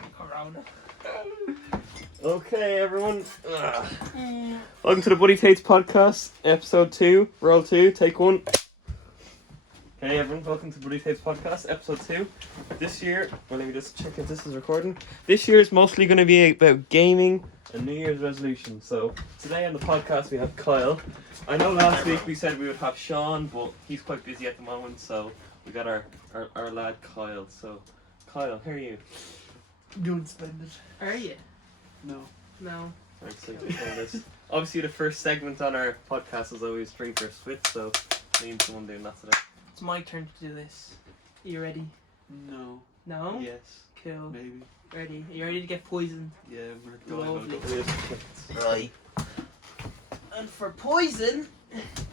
Damn Corona. Okay, everyone. Welcome to the Buddy Tates podcast, episode 2, roll 2, take 1. Hey everyone, welcome to Buddy Tates podcast, episode 2. This year, well, let me just check if this is recording. This year is mostly going to be about gaming and New Year's resolution. So today on the podcast we have Kyle. I know last week we said we would have Sean, but he's quite busy at the moment, so we got our lad Kyle. So Kyle, how are you? Doing splendid. Are you? No. No. Thanks for this. Obviously, the first segment on our podcast is always drink or switch, so I need someone doing that today. It's my turn to do this. Are you ready? No. No? Yes. Cool. Maybe. Ready? Are you ready to get poisoned? Yeah, we're Lovely. Right. And for poison,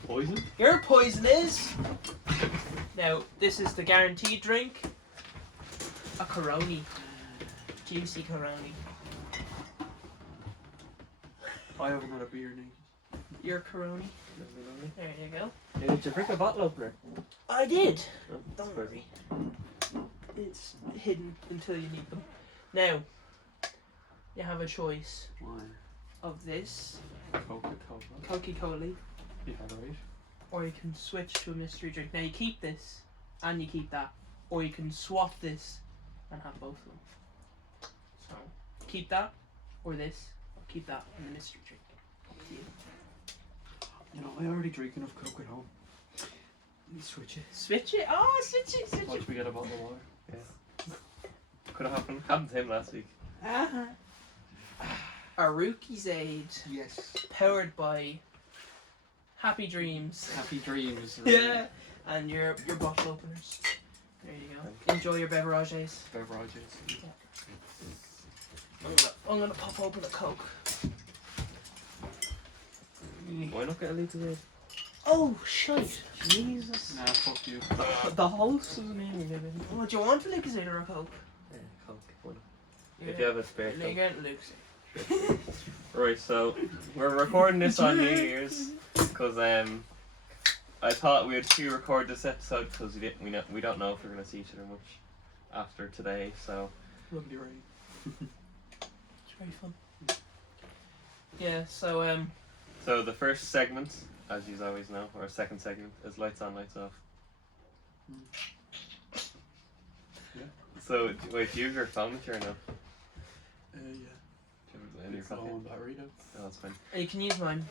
Poison? your poison is... Now, this is the guaranteed drink. A Coroni. Juicy Coroni. I haven't had a beer now. Your Coroni. There you go. Yeah, did you bring a bottle opener? I did. Oh, Don't that's worry. It's hidden until you need them. Now, you have a choice Why? of this Coca-Cola. Coca-Cola, Yeah, right. or you can switch to a mystery drink. Now you keep this, and you keep that, or you can swap this and have both of them. So, keep that, or this, or keep that and the mystery drink. Up to you. You know, I already drink enough Coke at home. Let me switch it. Switch it? Oh, switch it, switch Watch it. me get a bottle of water. Yeah. Could have happened to him last week. Uh-huh. A Rookie's Aid, Yes. powered by Happy Dreams. Happy dreams. Yeah. And your bottle openers. There you go. Enjoy your beverages. Beverages. I'm gonna pop open a Coke. Why not get a litre of Oh shit! Jesus. Nah, fuck you. The host isn't in here. Oh, do you want a Lucozade or a Coke? Yeah, Coke. Why not? If you have a spare You're Coke. getting Lucozade. Right, so we're recording this on New Year's because I thought we would pre-record this episode because we don't know if we're gonna see each other much after today. So Lovely rain. It's very fun. Yeah. So the first segment, as you always know, or second segment, is lights on, lights off. Yeah. So wait, do you have your phone with you or no? Yeah. In your pocket? Phone battery though. Oh, that's fine. you can use mine.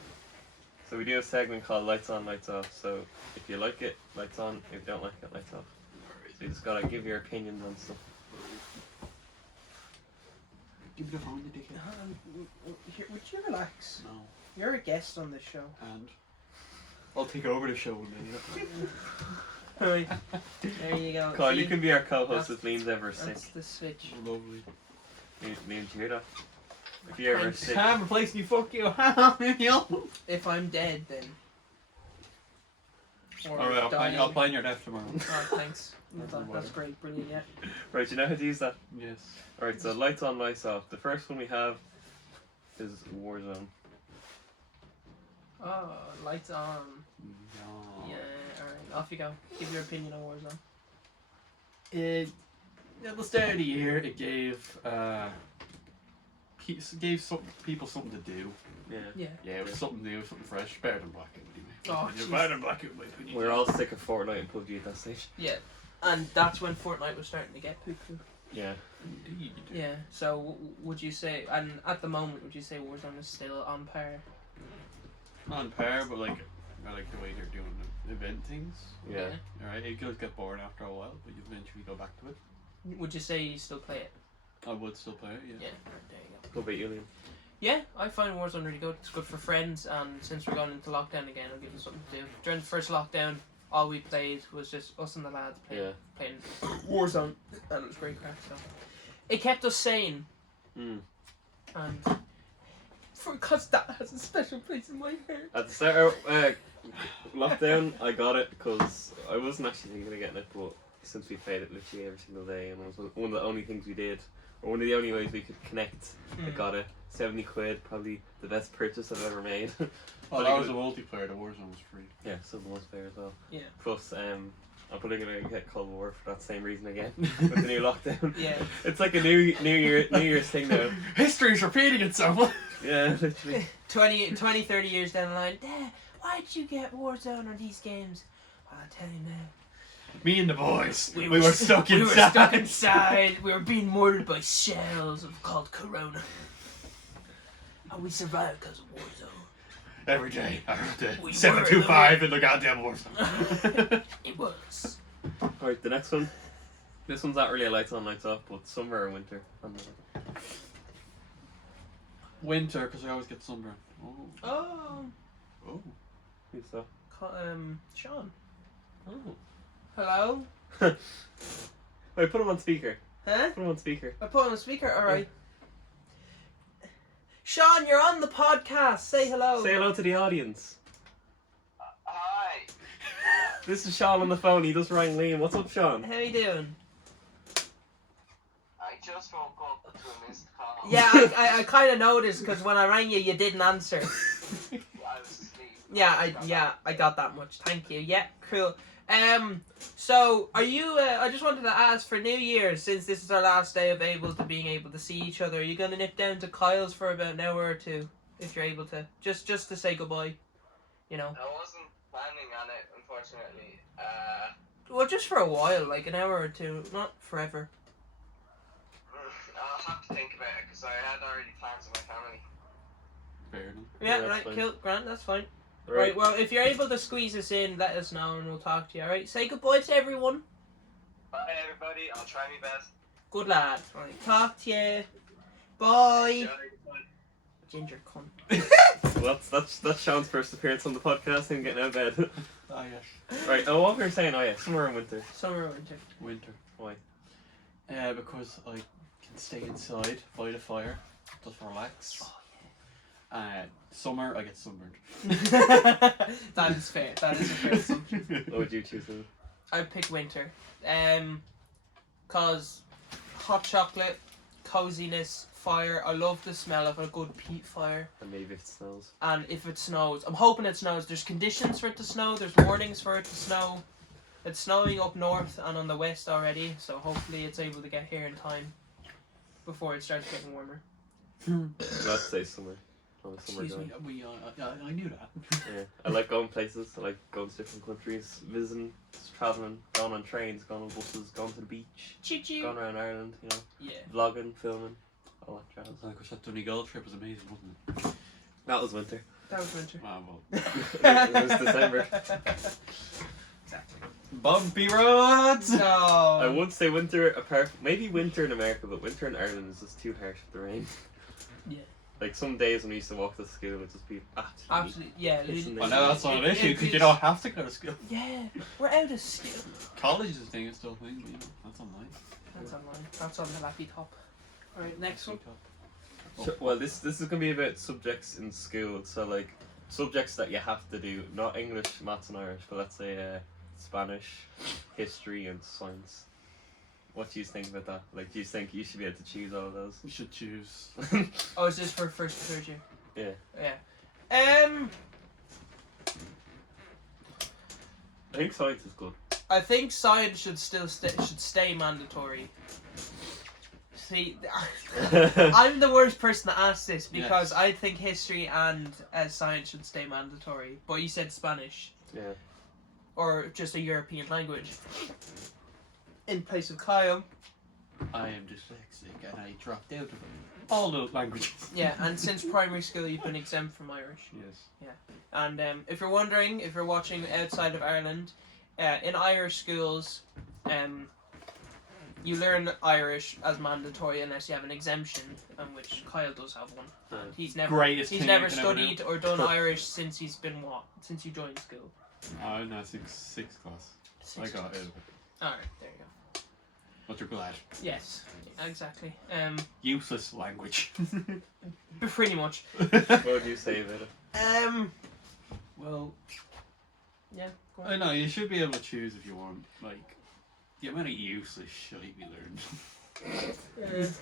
So we do a segment called Lights On, Lights Off. So if you like it, lights on. If you don't like it, lights off. So you just gotta give your opinions on stuff. Give me the phone, you dickhead. Would you relax? No. You're a guest on this show. And I'll take over the show now. Right. There you go. Kyle, See? you can be our co-host That's- if Liam's ever sick. That's the switch. Lovely. Liam, do you hear that? If you're ever Thanks. sick. Can't replace me, fuck you. If I'm dead, then. Or Alright, dying. I'll plan your death tomorrow. Oh, thanks. That's great. Brilliant, yeah. Right, you know how to use that? Yes. Alright, so lights on, lights off. The first one we have is Warzone. Oh, lights on. No. Yeah, alright. Off you go. Give your opinion on Warzone. At the start of the year, it gave some people something to do. Yeah. Yeah. Yeah, it was something new, something fresh, better than Blackout anyway. Oh, It's jeez. better than Blackout, in my opinion. We're all sick of Fortnite and PUBG at that stage. Yeah. And that's when Fortnite was starting to get poo-poo. Yeah. Indeed. Yeah. So, would you say, and at the moment, would you say Warzone is still on par? On par, but like, I like the way they're doing the event things. Yeah. Alright, it does get boring after a while, but you eventually go back to it. Would you say you still play it? I would still play it, Yeah. yeah. There you go. What about you, Liam? Yeah, I find Warzone really good. It's good for friends, and since we're going into lockdown again, it'll give us something to do. During the first lockdown, all we played was just us and the lads playing Warzone, and it was great crack. So it kept us sane, Mm. and because that has a special place in my heart. At the start of lockdown, I got it because I wasn't actually thinking of getting it, but since we played it literally every single day, and it was one of the only things we did, or one of the only ways we could connect, I got it. 70 quid, probably the best purchase I've ever made. Well, that was a multiplayer, the Warzone was free. Yeah, so the multiplayer as well. Yeah. Plus, I'm probably gonna get Cold War for that same reason again with the new lockdown. Yeah. It's like a New Year's thing now. History's repeating itself. Yeah, literally. 20, 30 years down the line, Dad, why'd you get Warzone or these games? Well, I'll tell you now. Me and the boys, we were stuck inside. We were stuck inside. We were being murdered by shells called Corona. And we survived because of Warzone. Every day, I heard the We 725 in the goddamn Warzone. It was. Alright, the next one. This one's not really a lights on, lights off, but summer or winter. Winter, because I always get sunburn. Oh. Oh. Who's that? Sean. Oh. Hello? Wait, put him on speaker. Huh? Put him on speaker. I put on the speaker, alright. Sean, you're on the podcast. Say hello. Say hello to the audience. Hi. This is Sean on the phone. He just rang Liam. What's up, Sean? How you doing? I just woke up to a missed call. Yeah, I kind of noticed because when I rang you, you didn't answer. I was asleep. Yeah, I got that much. Thank you. Yeah, cool. So are you? I just wanted to ask for New Year's, since this is our last day of being able to see each other. Are you gonna nip down to Kyle's for about an hour or two, if you're able to, just to say goodbye? You know. I wasn't planning on it, unfortunately. Well, just for a while, like an hour or two, not forever. I'll have to think about it because I had already plans with my family. Fair enough. Yeah, that's right, fine. cool, Grant, that's fine. Right. Right, well, if you're able to squeeze us in, let us know and we'll talk to you, alright? Say goodbye to everyone. Bye, everybody. I'll try my best. Good lad. Right, talk to you. Bye. Enjoy. Ginger cunt. Well, that's Sean's first appearance on the podcast. Him getting out of bed. Oh, yes. Right. Oh, what were we saying? Oh yeah, summer and winter. Summer or winter? Winter. Why? Because I can stay inside by the fire, just relax. Summer, I get sunburned. That is fair. That is a fair assumption. What would you choose? Then? I'd pick winter. Cause hot chocolate, coziness, fire. I love the smell of a good peat fire. And maybe if it snows. And if it snows, I'm hoping it snows. There's conditions for it to snow. There's warnings for it to snow. It's snowing up north and on the west already, so hopefully it's able to get here in time before it starts getting warmer. I'd say summer. I'm a summer Excuse guy. me. I knew that. Yeah. I like going places. I like going to different countries, visiting, traveling, going on trains, going on buses, going to the beach, Choo choo. going around Ireland. You know, Yeah. vlogging, filming, all that jazz. Of course, that Donegal trip was amazing, wasn't it? That was winter. That was winter. Ah, well. It was December. Exactly. Bumpy roads! No. I would say winter, maybe winter in America, but winter in Ireland is just too harsh with the rain. Yeah. Like some days when we used to walk to school, it'd just be Absolutely. Yeah. Listen, Well, now that's not an issue because you don't have to go to school. Yeah. We're out of school. College is a thing, it's still a thing, but you know, that's online. That's online. That's on the lappy top. Alright, next one. Well, this is gonna be about subjects in school. So like subjects that you have to do, not English, maths, and Irish, but let's say Spanish, history, and science. What do you think about that? Like, do you think you should be able to choose all of those? You should choose. Oh, is this for first and third year? Yeah. Yeah. I think science is good. I think science should still stay mandatory. See, I'm the worst person to ask this because Yes. I think history and science should stay mandatory. But you said Spanish. Yeah. Or just a European language. In place of Kyle. I am dyslexic and I dropped out of all those languages. Yeah, and since primary school you've been exempt from Irish. Yes. And if you're wondering, if you're watching outside of Ireland, in Irish schools, you learn Irish as mandatory unless you have an exemption, which Kyle does have one. And he's never Greatest he's thing never you can ever do. studied or done Irish since he's been since you joined school. Oh, no, sixth class. I got out of it. Alright, there you go. But you're glad. Yes, exactly. Useless language. Pretty much. What would you say about it? Well, Yeah. Go I on. know, you should be able to choose if you want. Like, the amount of useless shite we learned.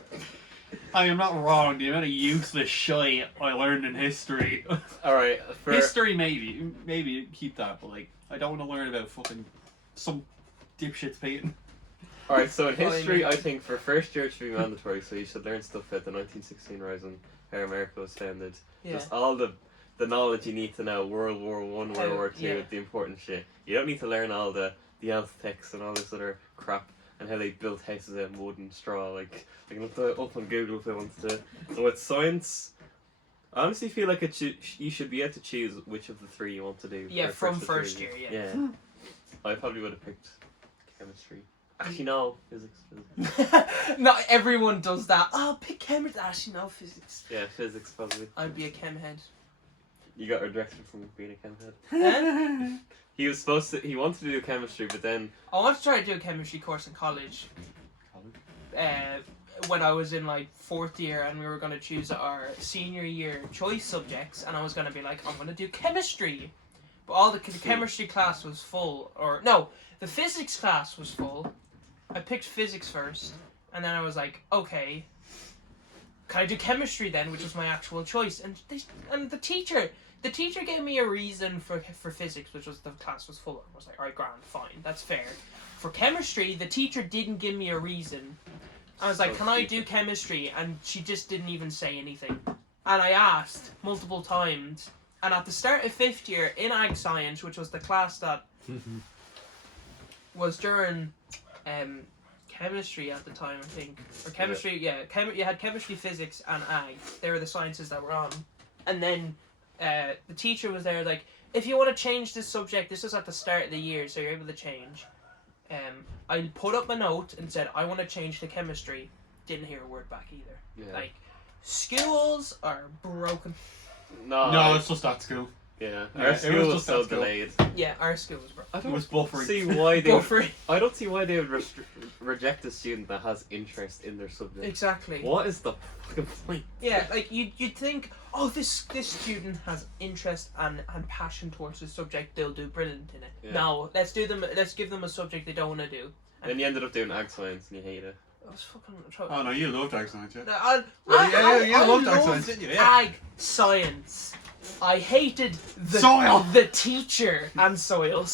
I am not wrong, the amount of useless shite I learned in history. Alright, History, maybe keep that, but like, I don't want to learn about fucking some dipshits painting. Alright, so in Oh, history, yeah. I think for first year it should be mandatory, so you should learn stuff about the 1916 Rising, how America was founded. Yeah. Just all the knowledge you need to know, World War One, World War Two, yeah. the important shit. You don't need to learn all the Aztecs and all this other crap, and how they built houses out of wood and straw. Like, I can look that up on Google if I want to. So with science, I honestly feel like you should be able to choose which of the three you want to do. Yeah, for from to first three. year, Yeah. I probably would have picked chemistry. Actually, no, physics. Not everyone does that. Oh, pick chemistry. Actually, no, physics. Yeah, physics probably. I'd be a chem head. You got rejected from being a chem head. Eh? He wanted to do chemistry, but then I wanted to try to do a chemistry course in college. When I was in like 4th year, and we were going to choose our senior year choice subjects, and I was going to be like, I'm going to do chemistry. But all the chemistry class was full. Or, no, the physics class was full. I picked physics first, and then I was like, okay, can I do chemistry then, which was my actual choice? And the teacher gave me a reason for physics, which was the class was full. I was like, alright, grand, fine, that's fair. For chemistry, the teacher didn't give me a reason. I was like, can I do chemistry? And she just didn't even say anything. And I asked multiple times. And at the start of 5th year, in Ag Science, which was the class that was during chemistry at the time, I think. Or chemistry, yeah. You had chemistry, physics, and Ag. They were the sciences that were on. And then the teacher was there like, if you want to change this subject, this was at the start of the year, so you're able to change. I put up a note and said, I want to change to chemistry. Didn't hear a word back either. yeah. Like, schools are broken. No, it's just that school. Yeah, Yeah, our it school was was just so that school. delayed. Yeah, our school was broken. I It don't was buffering. see why they Go would, for it. I don't see why they would reject a student that has interest in their subject. Exactly. What is the fucking point? Yeah, like you'd think, oh, this student has interest and passion towards this subject, they'll do brilliant in it. Yeah. No, let's give them a subject they don't want to do. Then you ended up doing ag science and you hate it. I was fucking Oh no, you loved Ag Science, yeah. I Yeah, you loved Ag loved Science, didn't you? Yeah. Ag Science. I hated the Soil. the teacher and soil.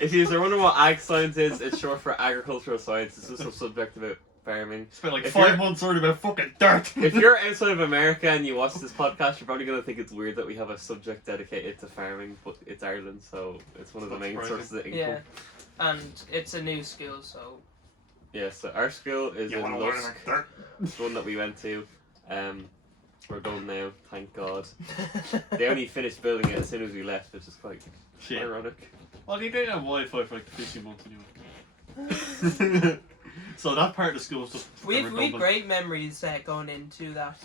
If you are wondering what ag science is, it's short for agricultural science. It's just a subject about farming. Spent like If 5 you're- months learning about fucking dirt. If you're outside of America and you watch this podcast, you're probably going to think it's weird that we have a subject dedicated to farming, but it's Ireland, so it's one of the That's main right. sources of income. Yeah, and it's a new school, so Yeah, so our school is You in want to learn Lusk, about dirt? it's the one that we went to. We're done now, thank God. They only finished building it as soon as we left, which is quite Shit. ironic. Well, you didn't have Wi-Fi for like 15 months anyway. So that part of the school was just we've redundant. great memories going into that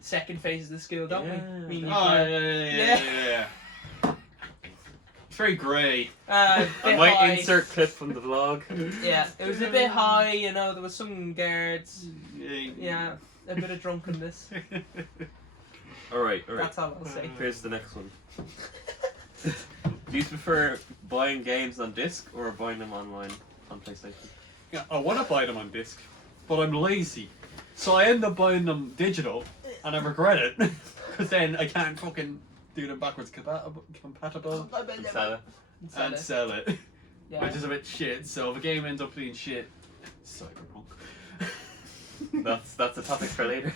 second phase of the school, don't Yeah. we? Me and you, Oh, Claire. yeah. It's very grey. I Bit might high. insert clip from the vlog. Yeah, it was a bit high, you know, there was some guards. Yeah. Yeah, a bit of drunkenness. Alright. That's all I'll say. Here's the next one. Do you prefer buying games on disc or buying them online on PlayStation? Yeah, I want to buy them on disc, but I'm lazy. So I end up buying them digital, and I regret it. Because then I can't fucking do them backwards compatible And sell it? and sell it. Yeah. Which is a bit shit. So if a game ends up being shit, Cyberpunk. That's a topic for later.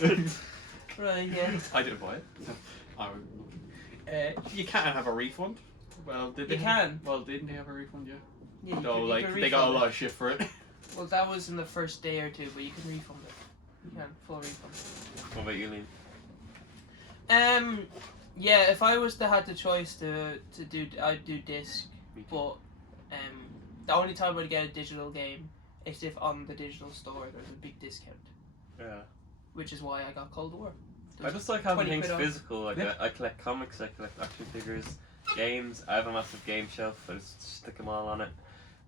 Right, yeah. I didn't buy it. You can't have a refund. Well, did they? You can. Well, didn't they have a refund? Yeah. Yeah, you No, can- you like can they got a refund lot it. of shit for it. Well, that was in the first day or two, but you can refund it. You can, full refund. What about you, Liam? Yeah, if I was to have the choice to do, I'd do disc, Me too. but the only time I'd get a digital game is if on the digital store there's a big discount, Yeah. which is why I got Cold War. I just like having 20 things quid off. physical. Like Yeah. I collect comics, I collect action figures, games. I have a massive game shelf. I just stick them all on it.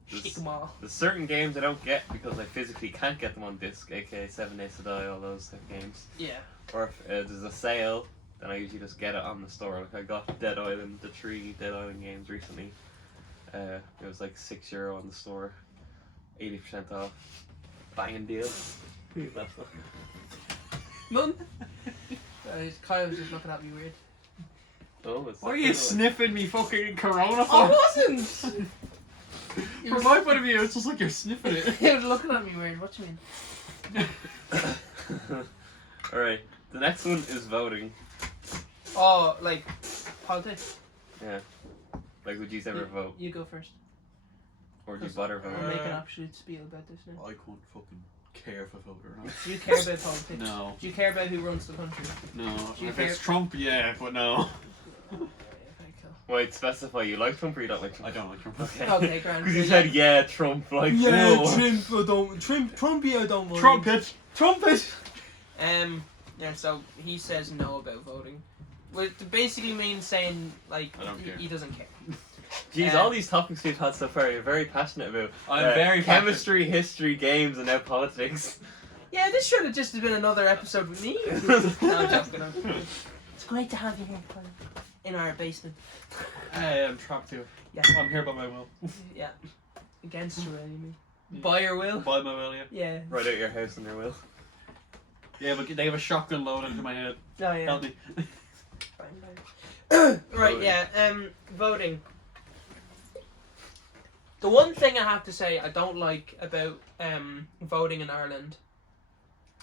Stick 'em all. There's certain games I don't get because I physically can't get them on disc, aka 7 Days to Die, all those type of games. Yeah. Or if there's a sale, then I usually just get it on the store. Like I got Dead Island, the 3 Dead Island games recently. It was like €6 on the store, 80% off. Banging deal. That's all. None. Kyle was just looking at me weird. Oh, it's Why are you sniffing me fucking Corona I for? wasn't. From my point of view, it's just like you're sniffing it. He was looking at me weird. What do you mean? Alright, the next one is voting. Oh, like politics. Yeah. Like, would you ever vote? You go first. Or do you bother I'll voting? make an absolute spiel about this now. I can't fucking care if I vote or not. Do you care about politics? No. Do you care about who runs the country? No. Do you If care- it's Trump, yeah, but no. Wait, specify you like Trump or you don't like I Trump? don't like Trump. Okay. Okay, grand. Because you said, yeah, Trump, like, Yeah, whoa. Trump, I don't. Trumpy, I don't mind. Trumpet! Trumpet! Yeah, so he says no about voting. Which basically means saying, like, I don't care. he doesn't care. Jeez, all these topics we've had so far, you're very passionate about. I'm very chemistry, history, games, and now politics. Yeah, this should have just been another episode with me. No, I'm joking. It's great to have you here, Colin. In our basement. I am trapped here. Yeah. I'm here by my will. Yeah. Against your will, you mean? By your will? By my will, yeah. Yeah. Right out your house and your will. Yeah, but they have a shotgun load into my head. Oh, yeah. Help me. Fine. Right, yeah. Voting. The one thing I have to say I don't like about voting in Ireland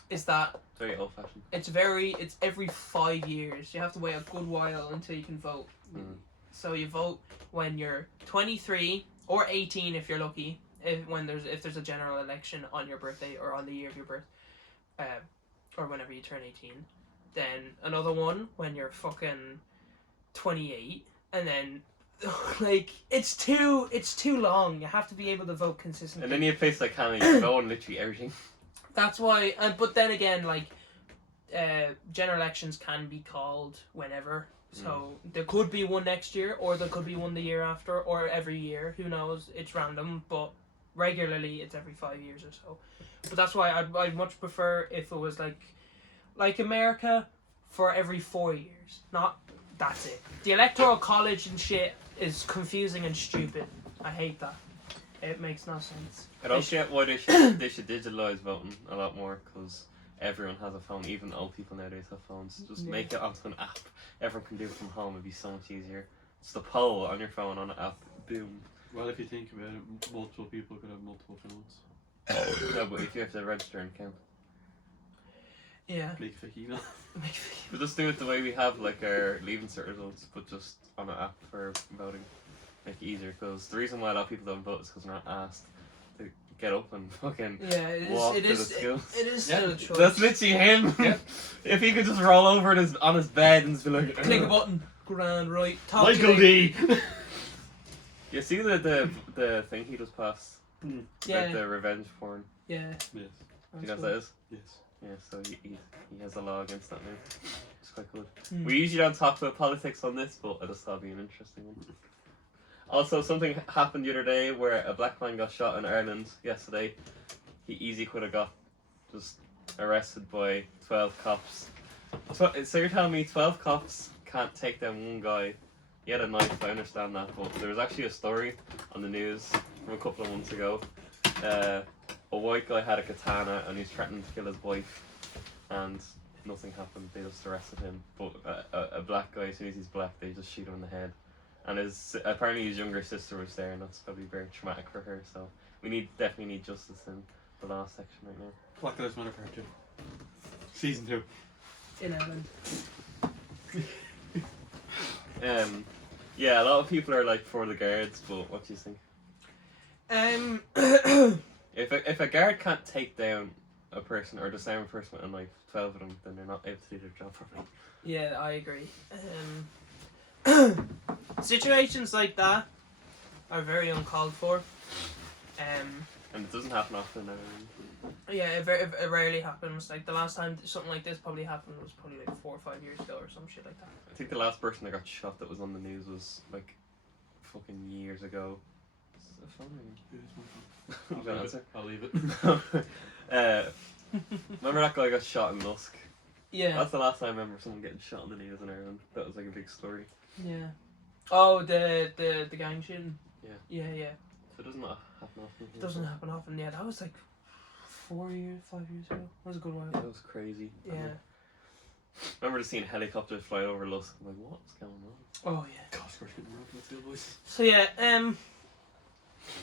is that Very old fashioned. it's every 5 years. You have to wait a good while until you can vote. Mm. So you vote when you're 23 or 18 if you're lucky. If there's a general election on your birthday or on the year of your birth, or whenever you turn 18. Then another one when you're fucking 28, and then like it's too long. You have to be able to vote consistently. And then you have places like Canada, you can vote on literally everything. That's why. But then again, like general elections can be called whenever. So there could be one next year, or there could be one the year after, or every year. Who knows? It's random, but regularly it's every 5 years or so. But that's why I'd much prefer if it was like America for every 4 years. Not that's it. The electoral college and shit is confusing and stupid. I hate that. It makes no sense. I don't get why they should digitalise voting a lot more, because everyone has a phone. Even old people nowadays have phones. Just Yeah. make it onto an app. Everyone can do it from home. It'd be so much easier. It's the poll on your phone on an app. Boom. Well, if you think about it, multiple people could have multiple phones. No, but if you have to register an account. Yeah. Make a fake email. But just do it the way we have like our leaving cert results, but just on an app for voting. Make it easier, because the reason why a lot of people don't vote is because they're not asked to get up and fucking Yeah, walk it to is. the school. It is Yeah. still a choice. That's literally him. Yeah. If he could just roll over on his bed and just be like, Click a button. Grand right. Talk Michael to me. D. You see the thing he just passed? Yeah. About the revenge porn. Yeah. Yes. Do you That's know what cool. that is? Yes. Yeah, so he has a law against that now. It's quite good. Hmm. We usually don't talk about politics on this, but I just thought it'd be an interesting one. Also, something happened the other day where a black man got shot in Ireland yesterday. He easy could have got just arrested by 12 cops. So you're telling me 12 cops can't take down one guy? He had a knife, I understand that, but there was actually a story on the news from a couple of months ago. A white guy had a katana and he was threatening to kill his wife, and nothing happened. They just arrested him. But a black guy, as soon as he's black, they just shoot him in the head. And apparently his younger sister was there, and that's probably very traumatic for her. So we definitely need justice in the law section right now. Black Lives Matter Part 2. Season 2. In Ireland. Yeah, a lot of people are like for the guards, but what do you think? If a guard can't take down a person or disarm a person with a knife, 12 of them, then they're not able to do their job properly. Yeah, I agree. Situations like that are very uncalled for. And it doesn't happen often now. Yeah, it rarely happens. Like the last time something like this probably happened was probably like 4 or 5 years ago or some shit like that. I think the last person that got shot that was on the news was like fucking years ago. Is it a phone ringing? I'll leave it. I'll leave it. Remember that guy got shot in Lusk? Yeah. That's the last time I remember someone getting shot in the news in Ireland. That was like a big story. Yeah. Oh, the gang shooting. Yeah. Yeah, yeah. So it doesn't happen often. It doesn't happen often. Yeah, that was like 5 years ago. That was a good while. That was crazy. Yeah. I remember just seeing helicopters fly over Lusk. I'm like, what's going on? Oh yeah. Gosh, we're getting around. Let's go, boys. So yeah,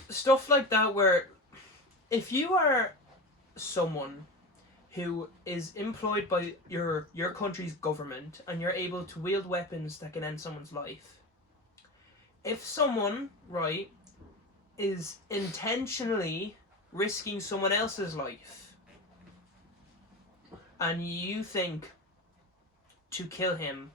stuff like that where if you are someone who is employed by your country's government and you're able to wield weapons that can end someone's life, if someone, right, is intentionally risking someone else's life and you think to kill him,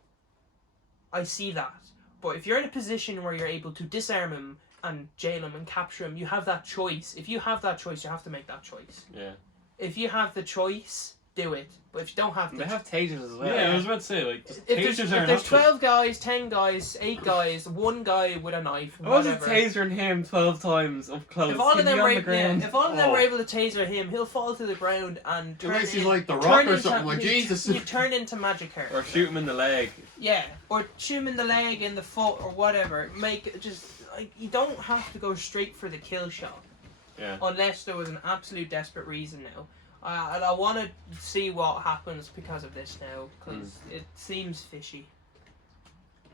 I see that. But if you're in a position where you're able to disarm him and jail him and capture him, you have that choice. If you have that choice, you have to make that choice. Yeah. If you have the choice, do it. But if you don't have the They have tasers as well. Yeah, I was about to say, like, if tasers there's 12 guys, 10 guys, 8 guys, 1 guy with a knife, I wasn't whatever. tasering him 12 times up close. If all of them He'd were be on the ground. if all of them were able to taser him, he'll fall to the ground and turn Unless he's in- like The turn Rock or into- something, like, he- Jesus. You turn into Magic Hair. Or shoot him in the leg. Yeah, or shoot him in the leg, in the foot, or whatever. Make it just like you don't have to go straight for the kill shot. Yeah. Unless there was an absolute desperate reason now. And I want to see what happens because of this now, because it seems fishy.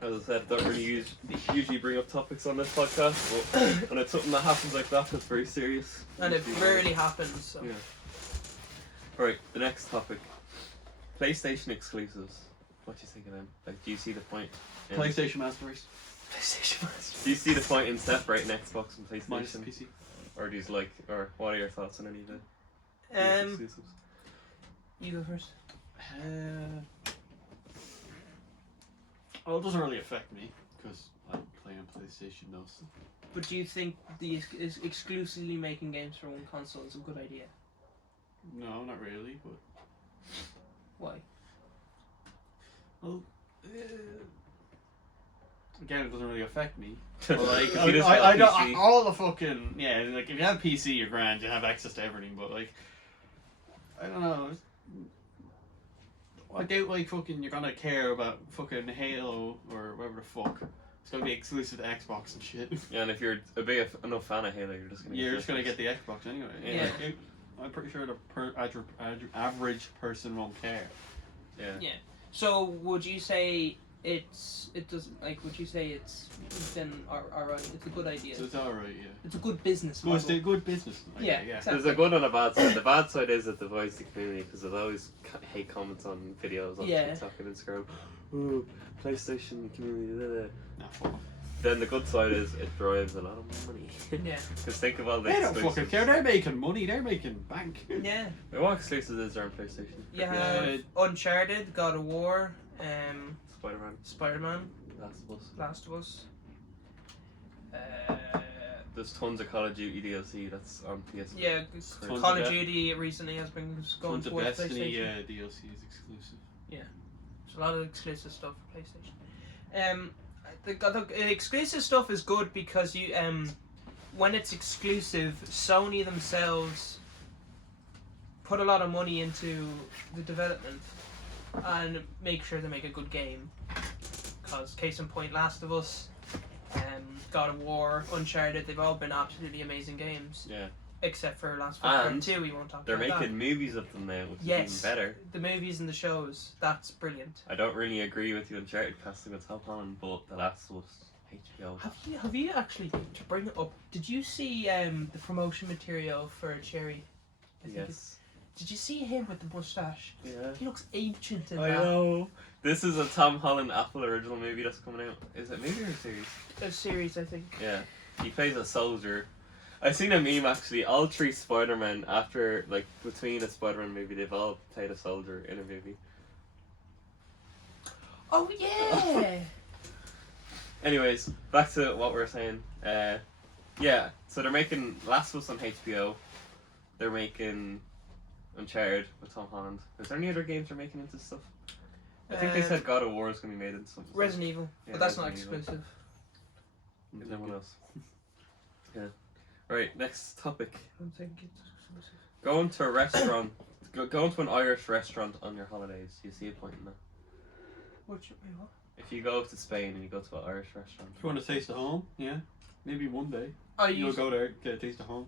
As I said, don't really usually bring up topics on this podcast, but when it's something that happens like that, that's very serious. And it rarely happens. So. Yeah. Alright, the next topic. PlayStation exclusives. What do you think of them? Like, do you see the point? PlayStation Master Race. PlayStation Master. Do you see the point in separating Xbox and PlayStation? Minus PC. Or do you like, or what are your thoughts on any of the exclusives? You go first. Well, it doesn't really affect me because I play on PlayStation though. So. But do you think the exclusively making games for one console is a good idea? No, not really. But Why? well, again, it doesn't really affect me. But Like, you just got a PC. all the fucking like if you have PC, you're grand. You have access to everything. But like, I don't know. I doubt like fucking you're gonna care about fucking Halo or whatever the fuck. It's gonna be exclusive to Xbox and shit. Yeah, and if you're a big enough fan of Halo, you're just gonna. You're just gonna get the Xbox anyway. Yeah. Like, I'm pretty sure the average person won't care. Yeah. Yeah. So would you say would you say it's then alright? It's a good idea. So it's alright, yeah. It's a good business Good, model. good business. Yeah, yeah. exactly. There's a good and a bad side. The bad side is it divides the community because there's always hate comments on videos on Yeah. TikTok and Instagram. Ooh, PlayStation community. Blah, blah. Nah, fuck off. Then the good side is it drives a lot of money. Yeah. Because think of all the They don't exclusives. fucking care. They're making money. They're making bank. Yeah. Wait, what exclusives is there on PlayStation? You have Uncharted, God of War, Spider-Man, Spider-Man, Last of Us. Last of Us. There's tons of Call of Duty DLC that's on PS. Yeah, Tons Call of of that. Duty recently has been going Tons of towards Destiny PlayStation. DLC is exclusive. There's a lot of exclusive stuff for PlayStation. The exclusive stuff is good because you when it's exclusive, Sony themselves put a lot of money into the development and make sure they make a good game. Because case in point, Last of Us, God of War, Uncharted, they've all been absolutely amazing games. Yeah. Except for Last of Us Part And 2, we won't talk They're about making movies of them now, which Yes. is even better. that. The movies and the shows, that's brilliant. I don't really agree with you Uncharted casting with Tom Holland, but The Last of Us, HBO. Have you actually, to bring it up, did you see the promotion material for Cherry? I think Yes. Did you see him with the mustache? Yeah. He looks ancient in I that. know. This is a Tom Holland Apple original movie that's coming out. Is it a movie or a series? A series, I think. Yeah. He plays a soldier. I seen a meme actually. All 3 Spider-Men after, like, between a Spider-Man movie, they've all played a soldier in a movie. Oh yeah. Anyways, back to what we were saying. Yeah, so they're making Last of Us on HBO. They're making Uncharted with Tom Holland. Is there any other games they're making into stuff? I think they said God of War is going to be made into something. Resident Evil, Yeah, but that's not Resident Evil. exclusive. Is anyone else? Yeah. Right, next topic. I don't think it's exclusive. Going to a restaurant, going to an Irish restaurant on your holidays. Do you see a point in that? What? If you go to Spain and you go to an Irish restaurant. If you want a taste of home, yeah. Maybe one day. I You'll use, go there, get a taste of home.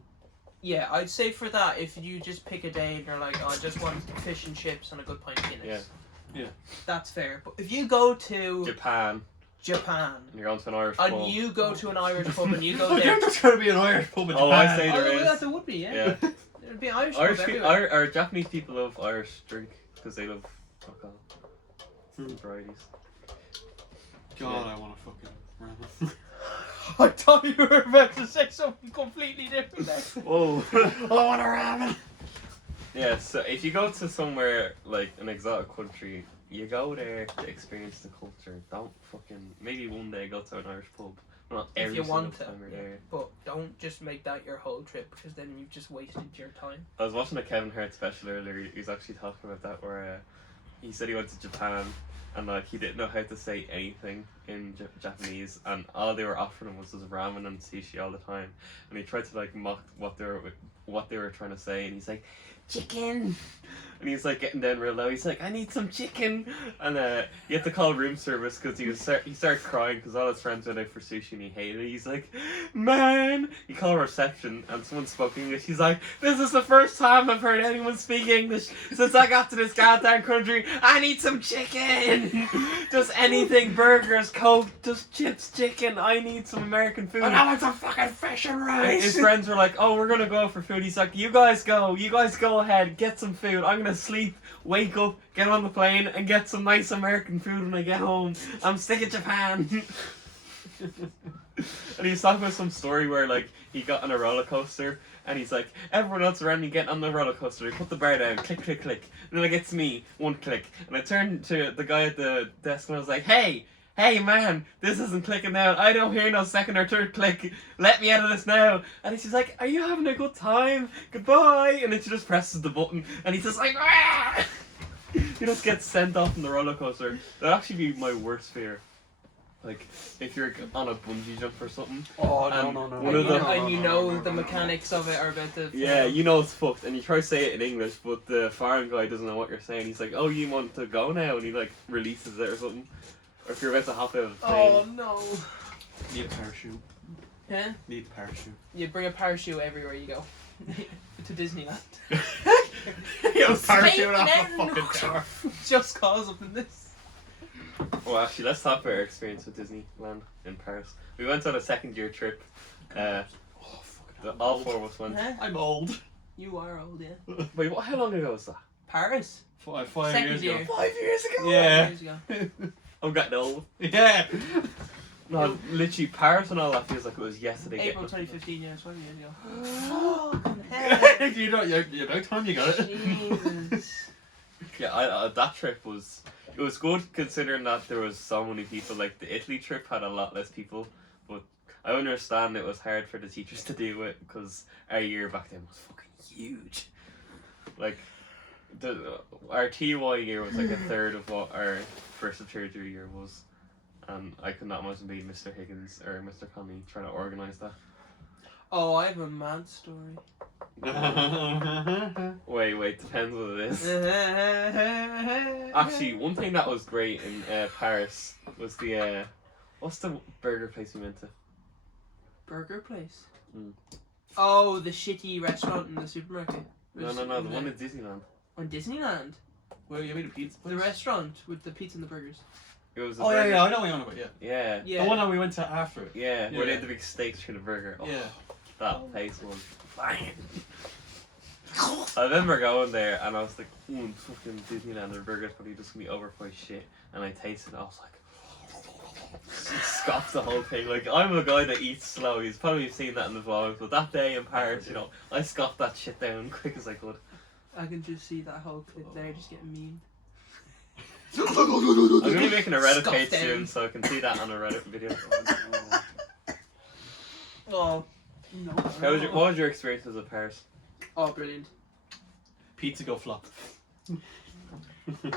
yeah, I'd say for that, if you just pick a day and you're like, oh, I just want fish and chips and a good pint of Guinness. Yeah. That's fair. But if you go to Japan. Japan. And you're going to an Irish pub. And you go to an Irish pub and you go I there. think there's going to be an Irish pub in Oh, Japan. I say there is. Yeah, there would be, yeah. Yeah. There'd be an Irish Irish pub people, everywhere. or Japanese people love Irish drink because they love alcohol. Varieties. God, I want to fucking ramen. I thought you were about to say something completely different there. Whoa. I want a ramen. Yeah, so if you go to somewhere like an exotic country, you go there to experience the culture. Don't fucking maybe one day go to an Irish pub. Not If every you single want to, time you're there. but don't just make that your whole trip because then you've just wasted your time. I was watching a Kevin Hart special earlier. He was actually talking about that where he said he went to Japan and like he didn't know how to say anything in Japanese, and all they were offering him was this ramen and sushi all the time, and he tried to like mock what they were trying to say, and he's like, chicken, and he's like getting down real low. He's like, I need some chicken, and he had to call room service because he started crying because all his friends went out for sushi and he hated it. He's like, man, he called reception and someone spoke English. He's like, this is the first time I've heard anyone speak English since I got to this goddamn country. I need some chicken, just anything, burgers, Coke, just chips, chicken. I need some American food. And I want some fucking fish and rice. His friends were like, oh, we're gonna go for food. He's like, you guys go ahead, get some food. I'm gonna sleep, wake up, get on the plane, and get some nice American food when I get home. I'm sick of Japan. And he's talking about some story where like he got on a roller coaster and he's like, everyone else around me getting on the roller coaster. He put the bar down, click, click, click. And then it gets me, one click. And I turned to the guy at the desk and I was like, hey man, this isn't clicking now. I don't hear no second or third click. Let me out of this now. And he's just like, are you having a good time? Goodbye. And then she just presses the button and he's just like, ah! He just gets sent off on the roller coaster. That'd actually be my worst fear. Like, if you're on a bungee jump or something. Oh, no. And you know the mechanics of it are about to... Yeah, you know it's fucked. And you try to say it in English, but the foreign guy doesn't know what you're saying. He's like, oh, you want to go now? And he like releases it or something. Or if you're about to hop out of the plane. Oh no. Need a parachute. Huh? Need a parachute. You bring a parachute everywhere you go. To Disneyland. You have a parachute off the fucking car. Just cause up in this. Well, actually, let's talk about our experience with Disneyland in Paris. We went on a second year trip. All four of us went. Huh? I'm old. You are old, yeah. Wait, how long ago was that? Paris? 5 Second years year. ago. 5 years ago? Yeah. 5 years ago. I'm getting old. Yeah. No, literally, Paris and all that feels like it was yesterday. April getting- 2015, yeah, 5 years ago. Fucking hell. You know, you're about time you got it. Jesus. Yeah, that trip was... It was good considering that there was so many people. Like, the Italy trip had a lot less people. But I understand it was hard for the teachers to deal with because our year back then was fucking huge. Like, our TY year was like a third of what our first and third year was. And I could not imagine being Mr. Higgins or Mr. Conley trying to organise that. Oh, I have a mad story. Wait, depends what it is. Actually, one thing that was great in Paris was the what's the burger place we went to? Burger place? Mm. Oh, the shitty restaurant in the supermarket. No, the one in Disneyland. On Disneyland? Well, you mean a pizza place? The restaurant with the pizza and the burgers. It was. A Oh, burger. yeah, I know what you're on about, yeah. Yeah. Yeah. The one that we went to after it. Yeah, where they Yeah. had the big steaks for the burger. Oh, Yeah. that place was fine. I remember going there and I was like, fucking Disneyland, their burgers probably just gonna be overpriced shit. And I tasted it, I was like, scoffed the whole thing. Like, I'm a guy that eats slow. You've probably seen that in the vlogs, but that day in Paris, you know, I scoffed that shit down quick as I could. I can just see that whole clip there just getting memed. I'm gonna be making a Reddit Scoff page down. soon, so I can see that on a Reddit video. Oh. No. What was your experiences at Paris? Oh, brilliant. Pizza go flop.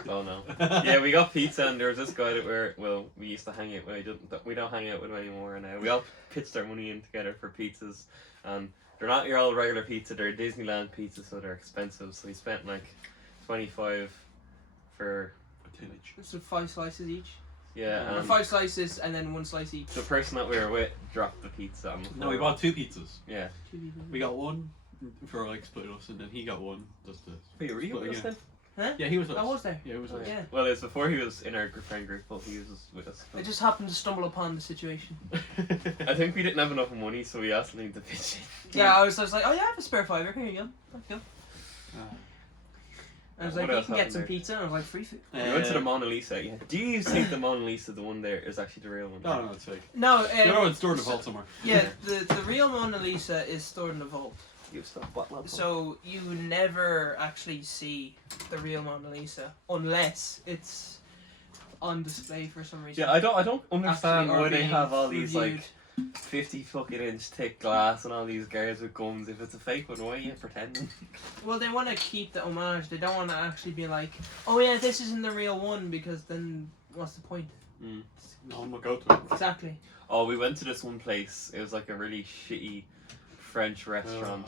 Oh no. Yeah, we got pizza and there was this guy that we used to hang out with. We don't hang out with him anymore now. We all pitched our money in together for pizzas, and they're not your old regular pizza. They're Disneyland pizzas, so they're expensive. So we spent like $25 for So 5 slices each? yeah. Or And 5 slices and then 1 slice each. the person that we were with dropped the pizza on the floor. No, we bought 2 pizzas. Yeah. We got one for like split us, and then he got one just to. Wait, were you split with us again. then? Huh? Yeah, he was with I us. was there. Yeah, he was with us. Yeah. Well, it's before he was in our friend group, but he was with us. I just happened to stumble upon the situation. I think we didn't have enough money, so we asked Liam to pitch in. Yeah, I was like, oh yeah, I have a spare $5. Here you go. Thank you. I was What like, you else can get happened some there? pizza. And I was like, free food. We went to the Mona Lisa. Yeah. Do you think the Mona Lisa, the one there, is actually the real one? No, it's fake. No, The other one's stored in a vault somewhere. Yeah, the real Mona Lisa is stored in a vault. You stop bottling up. So you never actually see the real Mona Lisa unless it's on display for some reason. Yeah, I don't understand Actually, or why they being have all these reviewed. like 50 fucking inch thick glass and all these guards with guns. If it's a fake one, why are you pretending? Well, they want to keep the homage. They don't want to actually be like, oh yeah, this isn't the real one, because then what's the point? No one will go to it. Exactly. Oh, we went to this one place. It was like a really shitty French restaurant.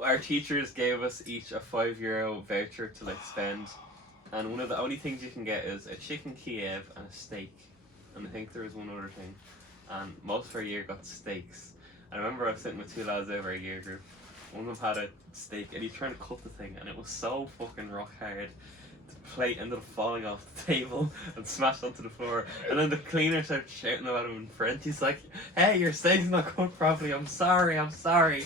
Our teachers gave us each a €5 voucher to like spend, and one of the only things you can get is a chicken Kiev and a steak, and I think there was one other thing, and most of our year got steaks. I remember I was sitting with two lads over our year group. One of them had a steak and he tried to cut the thing, and it was so fucking rock hard. The plate ended up falling off the table and smashed onto the floor, and then the cleaner started shouting about him in French. He's like, "Hey, your steak's not cooked properly. I'm sorry. I'm sorry."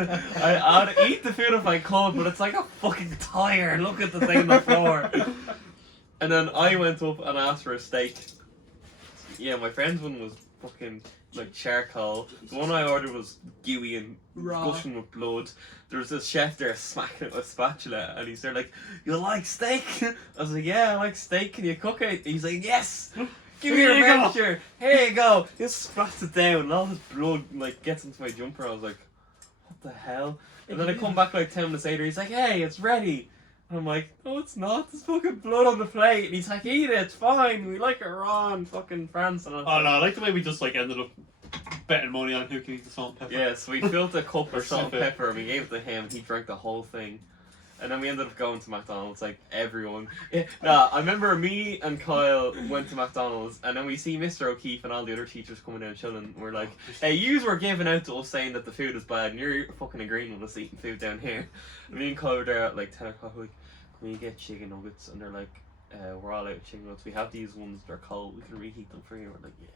I'd eat the food if I could, but it's like a fucking tire. Look at the thing on the floor. And then I went up and asked for a steak. Yeah, my friend's one was fucking like charcoal. The one I ordered was gooey and Raw. gushing with blood. There was this chef there smacking it with a spatula, and he's there like, "You like steak?" I was like, "Yeah, I like steak. Can you cook it?" He's like, "Yes. Give me Here your you go." voucher. Here you go." He just splats it down, and all this blood like gets into my jumper. I was like, "What the hell?" And then I come back like 10 minutes later. He's like, "Hey, it's ready." And I'm like, "No, it's not. There's fucking blood on the plate." And he's like, "Eat it. It's fine. We like it raw in fucking France." And I was Oh no, I like the way we just like ended up betting money on who can eat the salt and pepper. yeah, so we filled a cup Or of salt and sip it. pepper and we gave it to him. He drank the whole thing. And then we ended up going to McDonald's, like everyone. Yeah, nah, I remember me and Kyle went to McDonald's, and then we see Mr. O'Keefe and all the other teachers coming down chilling. We're like, "Hey, yous were giving out to us saying that the food is bad, and you're fucking agreeing with us eating food down here." And me and Kyle were there at like 10 o'clock, like, "Can we get chicken nuggets?" And they're like, "We're all out of chicken nuggets. We have these ones, they're cold. We can reheat them for you." We're like, "Yeah."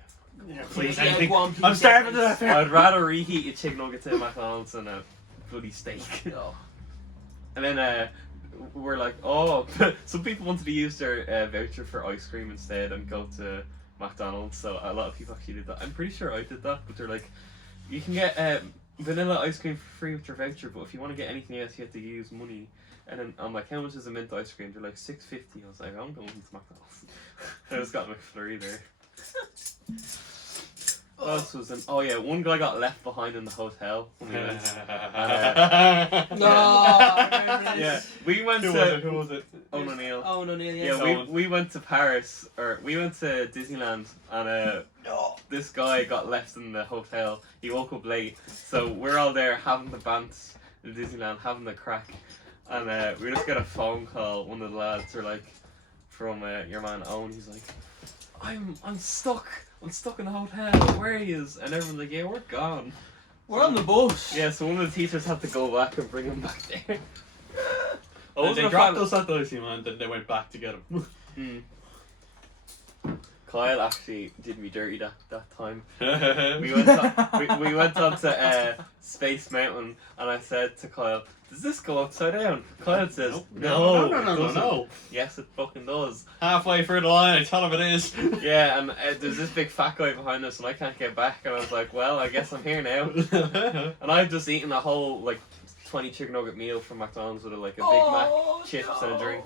Yeah, please, Yeah, anything. go on, please, I'm starving to yeah, death. I'd rather reheat a chicken nugget at McDonald's than a bloody steak. Oh. And then we're like, oh, some people wanted to use their voucher for ice cream instead and go to McDonald's, so a lot of people actually did that. I'm pretty sure I did that, but they're like, you can get vanilla ice cream for free with your voucher, but if you want to get anything else, you have to use money. And then I'm like, how much is a mint ice cream? They're like $6.50. I was like, I'm going to McDonald's. I just got McFlurry there. What else was in? Oh yeah, one guy got left behind in the hotel when we went. No, I remember Yeah, this. we went Who to was it? Who was it? Owen O'Neill. Oh no, yeah. Yeah, Someone. we went to Paris, or we went to Disneyland, and this guy got left in the hotel. He woke up late, so we're all there having the bants in Disneyland, having the crack, and we just got a phone call. One of the lads are like, from your man Owen. He's like, I'm stuck. I'm stuck in the hotel. Where are you? And everyone's like, yeah, we're gone. We're on the bus. Yeah, so one of the teachers had to go back and bring him back there. And they dropped us at the icy man, then they went back to get him. Kyle actually did me dirty that time. we We went on to Space Mountain, and I said to Kyle, "Does this go upside down?" Kyle says, No. it doesn't." No. Yes, it fucking does. Halfway through the line, I tell him it is. Yeah, and there's this big fat guy behind us, and I can't get back. And I was like, "Well, I guess I'm here now." And I've just eaten a whole like 20 chicken nugget meal from McDonald's with like a Big Mac, chips, and a drink.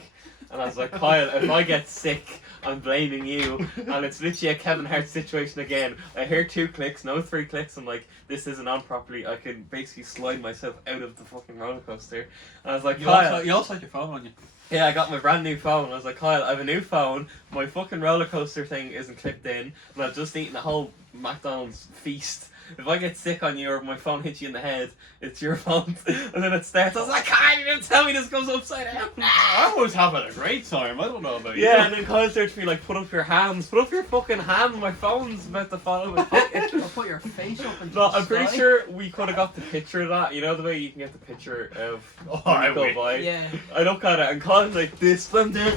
And I was like, "Kyle, if I get sick, I'm blaming you." And it's literally a Kevin Hart situation again. I hear 2 clicks, no 3 clicks. I'm like, this isn't on properly. I can basically slide myself out of the fucking roller coaster. And I was like, Kyle. You also had your phone on you. Yeah, I got my brand new phone. I was like, Kyle, I have a new phone. My fucking roller coaster thing isn't clipped in. And I've just eaten a whole McDonald's feast. if I get sick on you or my phone hits you in the head, it's your fault. And then it starts. I was like, "God, you didn't tell me this goes upside down." I was having a great time. I don't know about you. Yeah, and then Kyle starts to be like, "Put up your hands. Put up your fucking hands. My phone's about to fall in my pocket." Or put your face up into No, the I'm pretty sky. sure we could have got the picture of that. You know the way you can get the picture of when I you go wish. by. Yeah. I look at it and Colin's like this. I'm there.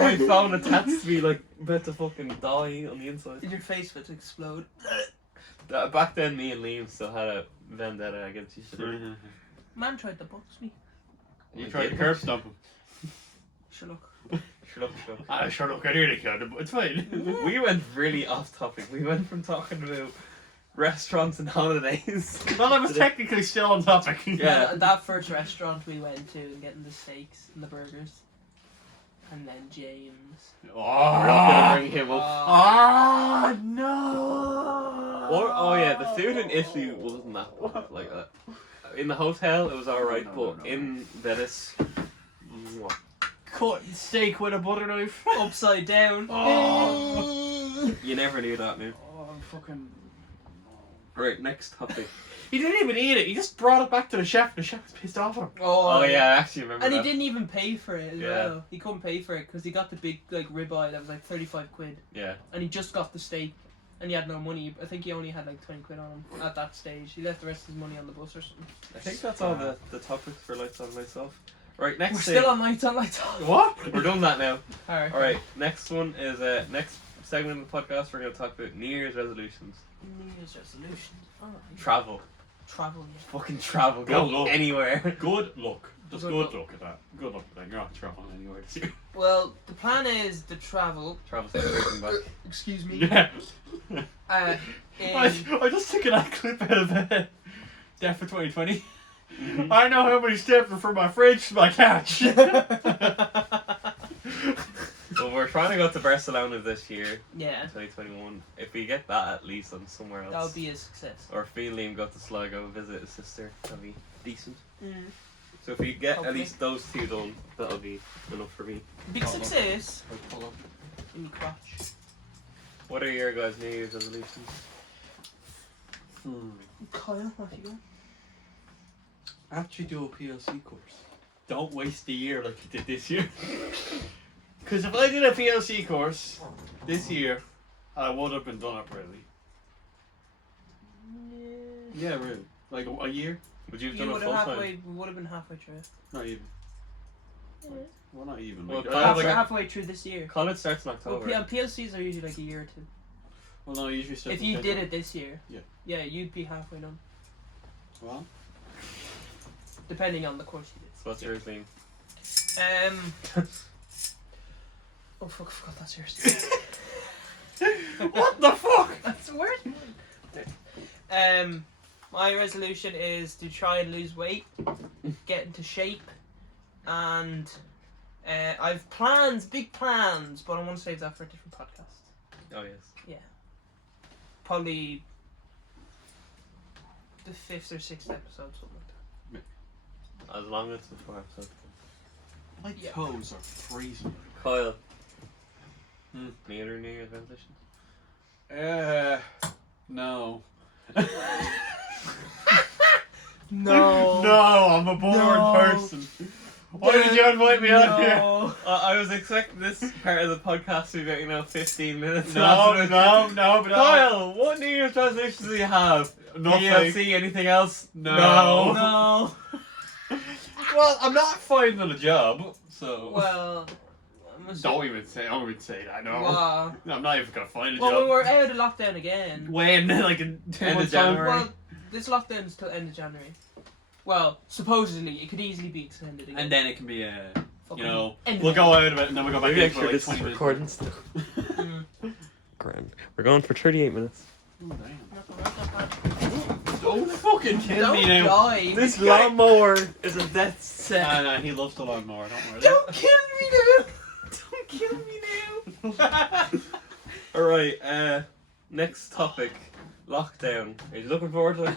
My phone attached to me like about to fucking die on the inside. Your face would explode. Back then, me and Liam still had a vendetta against each other. Man tried to box me. You tried to curb stomp him. Sure look. Shut up, shut up. I sure look at nearly killed him, but it's fine. We went really off topic. We went from talking about restaurants and holidays. Well, I was technically still on topic. Yeah. That first restaurant we went to and getting the steaks and the burgers. And then James. We're not gonna bring him up. Ah, no. Oh yeah, the food in Italy wasn't that bad, like that. In the hotel, it was alright, No. but in Venice, mwah. Cut steak with a butter knife. Upside down. Oh. You never knew that, man. Oh, I'm fucking. Right, next topic. He didn't even eat it. He just brought it back to the chef. The chef was pissed off at him. Oh yeah, I actually remember And he that. didn't even pay for it as Yeah. well. He couldn't pay for it because he got the big like ribeye that was like 35 quid. Yeah. And he just got the steak. And he had no money. I think he only had like 20 quid on him at that stage. He left the rest of his money on the bus or something. I think that's all the topics for Lights On Lights Off. Right, next We're thing. still on lights on lights off. What? We're done that now. Alright. Alright, next one is next segment of the podcast. We're going to talk about New Year's resolutions. New Year's resolutions. Alright. Travel. Travel, yeah. Fucking travel. Go Go look. anywhere. Good luck. Just Good good luck. luck at that. Good luck at that. You're not traveling anywhere this year. Well, the plan is to travel. Travel safe back. Excuse me. Yeah. Uh, I just took that clip out of Death for 2020. I know how many steps are from my fridge to my couch. Well, we're trying to go to Barcelona this year, yeah, 2021. If we get that at least on somewhere else. that would be a success. Or if Liam go to Sligo and visit his sister, that'd be decent. Mm. So if we get Hopefully. at least those two done, that'll be enough for me. Big success. Pull up. In your crotch. What are your guys' New Year's resolutions? Kyle, off you go. Actually do a PLC course. Don't waste the year like you did this year. Because if I did a PLC course this year, I would have been done up really. Yeah, really. Like a year? Would you have You done it would full have time? would have been halfway through. Not even. Well, not even. Well, Like, Kyle, I like- Halfway through this year. College starts in Well, October. PLCs are usually like a year or two. well, no, I usually start If from you did February. it this year, Yeah. you'd be halfway done, Well, depending on the course you So what's yours, Liam? did. Oh fuck! I forgot that's yours. what the fuck? That's the worst one. My resolution is to try and lose weight, get into shape, and I've plans, big plans, but I want to save that for a different podcast. Oh yes. Probably the 5th or 6th episode, something like As long as it's before episode. My Yeah. toes are freezing. Kyle. Hmm. Any other New Year's resolutions? No. that. No. No, I'm a bored No. person. Why did you invite me on here? No. I was expecting this part of the podcast to be about 15 minutes. No, But Kyle! Kyle, what New Year's resolutions do you have? Nothing. PLC, anything else? No. No. Well, I'm not finding a job, so... Well, Don't even say that, no. Well, I'm not even gonna find a well, job. we were out of lockdown again. When? Like in 2 End of months' time? January. Well, this lockdown is till end of January. Well, supposedly it could easily be extended again. And then it can be Fucking you know, end we'll of go out of it and then we'll go back Maybe in for actually like this 20 is minutes. recording still. Mm. Grand. We're going for 38 minutes. Oh, damn. Not bad. Don't fucking kill Don't me now. die. This guy- lawnmower is a death set. Nah, he loves the lawnmower, don't worry. Don't kill me now. Don't kill me now. Alright, next topic. Lockdown. Are you looking forward to it?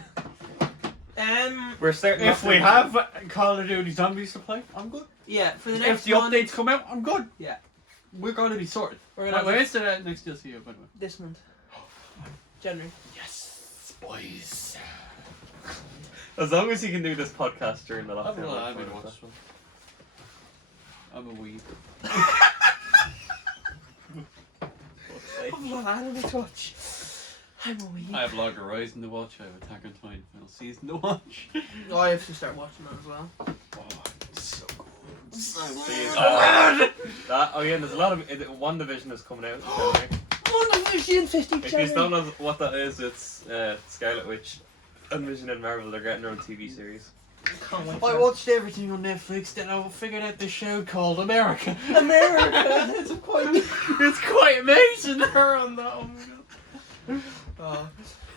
We're starting If off we with- have Call of Duty Zombies to play, I'm good. Yeah, for the If next the one, updates come out, I'm good. Yeah. We're going to be sorted. we're gonna When have is the next DLC, by the way? this month, January. Yes. Boys. As long as you can do this podcast during the lockdown. I'm gonna watch one. I'm a weeb. I'm not anime to watch. I'm a wee. I have Log Horizon to watch. I have Attack on Titan final season to watch. Oh, I have to start watching that as well. Oh, it's so good. Oh yeah, there's a lot of One Division is coming out. One Division 50. If you don't know what that is, it's Scarlet Witch and Vision and Marvel. They're getting their own TV series. Can't wait. I watched everything on Netflix, then I figured out this show called America. America. It's quite amazing. Her on that. Oh my god.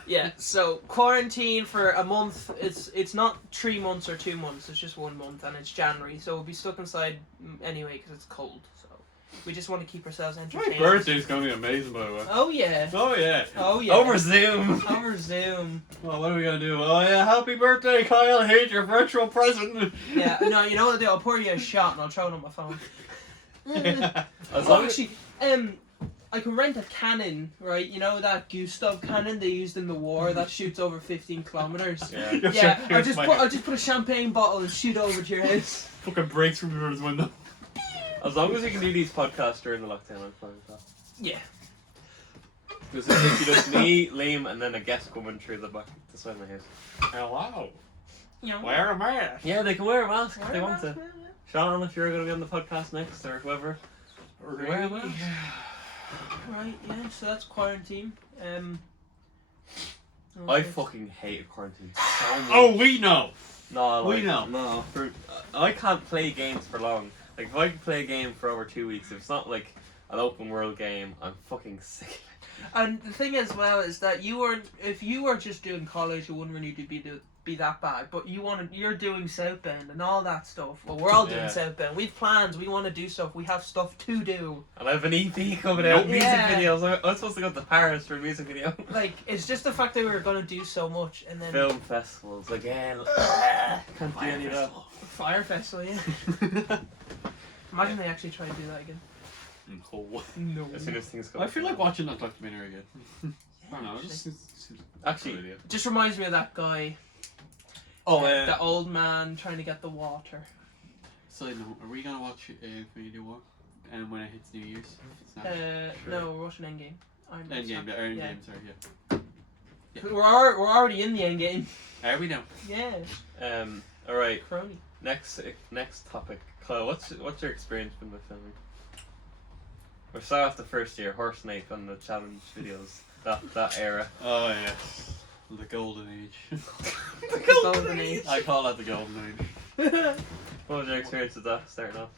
Yeah. So quarantine for a month. It's not 3 months or 2 months. It's just 1 month, and it's January, so we'll be stuck inside anyway because it's cold. So we just want to keep ourselves entertained. My birthday's gonna be amazing, by the way. Oh yeah. Oh yeah. Oh yeah. Over Zoom. Over Zoom. Well, what are we gonna do? Oh yeah, happy birthday, Kyle! Here's your virtual present. Yeah. No, you know what I'll do? I'll pour you a shot and I'll throw it on my phone. As long as Actually, I can rent a cannon, right? You know that Gustav cannon they used in the war that shoots over 15 kilometers. yeah. Yeah, I'll just put a champagne bottle and shoot over to your house. Fucking breaks from your window. As long as you can do these podcasts during the lockdown, I'm fine with that. Yeah. Because it's literally just me, Liam, and then a guest coming through the back this side of my house. Hello. Yeah. Wear a mask. Yeah, they can wear a mask if they Wear a want to. mask, yeah. Sean, if you're going to be on the podcast next, or whoever, wear a mask. Right, yeah, so that's quarantine. I fucking hate quarantine so much. Oh, we know. No, like, we know. No, I can't play games for long. Like, if I can play a game for over 2 weeks, if it's not like an open world game, I'm fucking sick. And the thing as well is that if you were just doing college, it wouldn't really be that bad. But you're doing Southbound and all that stuff. Well, we're all doing Yeah. Southbound. We've plans. We want to do stuff. We have stuff to do. And I have an EP coming out, music Yeah. videos. I'm supposed to go to Paris for a music video. Like, it's just the fact that we were gonna do so much and then Film festivals again. Can't do any of that. Fire Festival. Yeah. Imagine they actually try to do that again. No. No. As soon as things go. I feel like watching that documentary again. I don't know. It just seems Actually, a good idea. Just reminds me of that guy. Oh, the old man trying to get the water. Side note, are we gonna watch Infinity War? And when it hits New Year's? It's not No, we're watching Endgame. Endgame, Iron Yeah. Game, sorry, yeah. We're already in the Endgame. Are we now? Yeah. All right. Crony. Next topic. Kyle, what's your experience been with filming? We're still off the first year, Horse Snake on the challenge videos. That era. Oh, yeah. The Golden Age. The Golden Age. I call that the Golden Age. What was your experience with that starting off?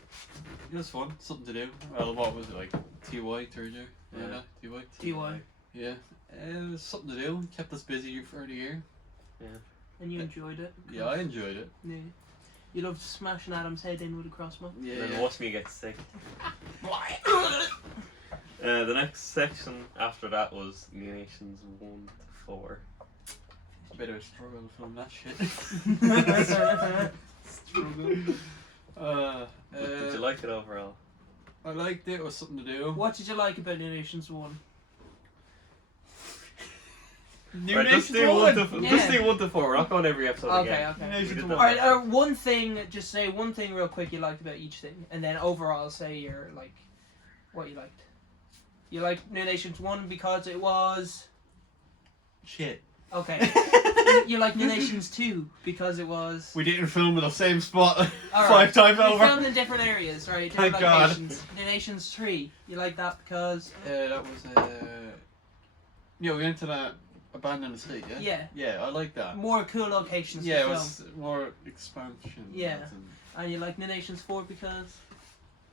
It was fun, something to do. Well, what was it, like TY, third year? Yeah. TY? TY. Yeah. It was something to do, kept us busy for the year. And you enjoyed it. Yeah, I enjoyed it. Yeah. You loved smashing Adam's head in with a crossbow. Yeah. And then watch me get sick. The next section after that was New Nations 1 to 4. A bit of a struggle to film that shit. Did you like it overall? I liked it. It was something to do. What did you like about New Nations 1? New Right, Nations just do 1 to 4. We're not going every episode again. Okay. New We Nations did 1. that Alright, last one thing, just say one thing real quick you liked about each thing, and then overall say your, like, what you liked. You liked New Nations 1 because it was... Shit. Okay. You like New Nations 2 because it was... We didn't film in the same spot Alright. 5 times We over. filmed in different areas, right? Thank Different God. locations. New Nations 3, you like that because... That was yeah, we went to that abandoned estate, yeah? Yeah. Yeah, I like that. More cool locations Yeah, to it film. was more expansion. Yeah. And you like New Nations 4 because...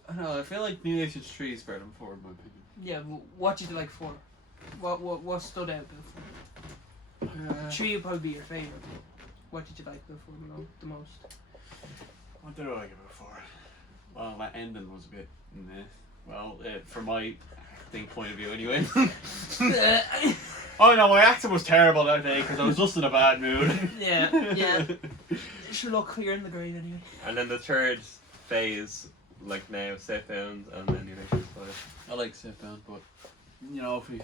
I don't know, I feel like New Nations 3 is better than 4 in my opinion. Yeah, what did you like 4? What stood out about 4? 3 would probably be your favourite. What did you like about 4 the most? What did I like about 4? Well, that ending was a bit meh. Well, from my acting point of view anyway. Oh no, my acting was terrible that day because I was just in a bad mood. yeah. Sure, look, you're in the grave anyway. And then the third phase, like now, Southbound and then New Nations 5. I like Southbound, but you know, if we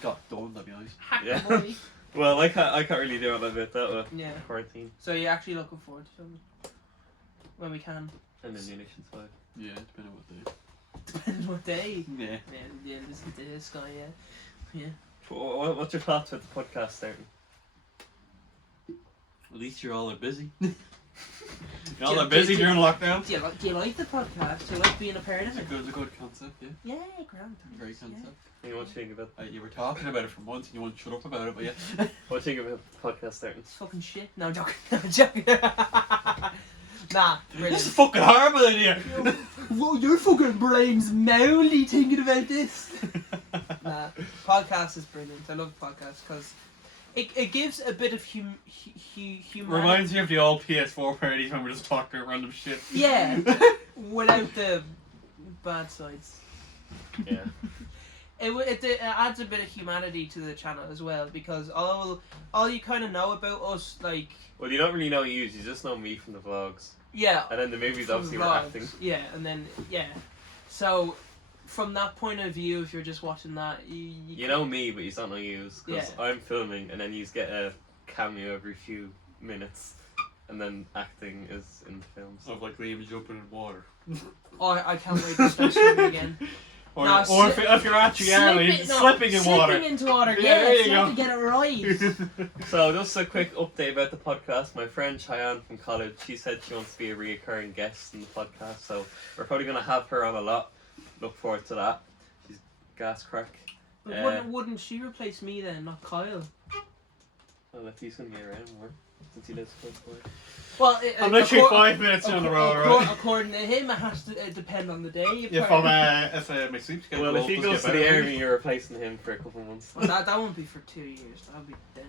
got done, that'd be nice. Hack Yeah. the money. Well, I can't really do all of it that way. Yeah. Quarantine. So you're actually looking forward to something when we can. And then the Nations 5. Yeah, depending on what day. Depends what day. Yeah. Yeah, listen to this guy. Yeah. What's your thoughts with the podcast starting? At least you're all busy. You're all busy during lockdown. Do you like the podcast? Do you like being a part of it? It's a good concept, yeah. Yeah, grand. Great concept. And what do you think about? You were talking about it for months and you want to shut up about it, but yeah. What do you think about the podcast starting? It's fucking shit. No, I'm joking. I'm joking. Nah, This is brilliant. fucking horrible idea. Whoa, your fucking brain's mouthy thinking about this. Nah, podcast is brilliant. I love podcasts because it gives a bit of humanity. Reminds me of the old PS4 parties when we're just talking about random shit. Yeah, without the bad sides. Yeah. It adds a bit of humanity to the channel as well because all you kind of know about us, like, Well, you don't really know you just know me from the vlogs. yeah, And then the movies, from obviously, vlogs, we're acting. yeah, and then yeah, so from that point of view, if you're just watching that, You know me, but you don't know you. Because Yeah. I'm filming, and then you get a cameo every few minutes. And then acting is in the films. Of like Liam jumping in water. Oh, I can't wait to start swimming again. Or, No, or if you're actually slipping in water. Slipping into water, Yeah, yeah, there you so you have go. to get it right. So, just a quick update about the podcast. My friend Cheyenne from college, she said she wants to be a reoccurring guest in the podcast. So, we're probably going to have her on a lot. Look forward to that. She's gas crack. But wouldn't she replace me then, not Kyle? Well, if he's going to be around more, since he lives close by. Well, I'm literally 5 minutes down the road, right? According to him, it has to depend on the day. If my sleep schedule Well, if he does goes get to the better. army, you're replacing him for a couple of months. Well, that won't be for 2 years. That'll be then.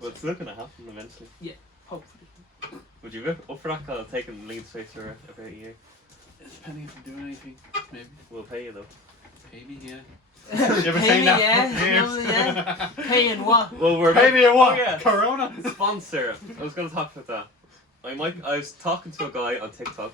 Well, it's looking to happen eventually. Hopefully. Would you be up for that? Because I've taken lead space for about a year. Depending if I'm doing anything, maybe. We'll pay you though. Pay me, yeah. Pay You ever me, seen that? yeah. Years? No, yeah. Paying what? Well, we're Pay me a what? Oh, yeah. Corona? Sponsor. I was going to talk about that. I was talking to a guy on TikTok.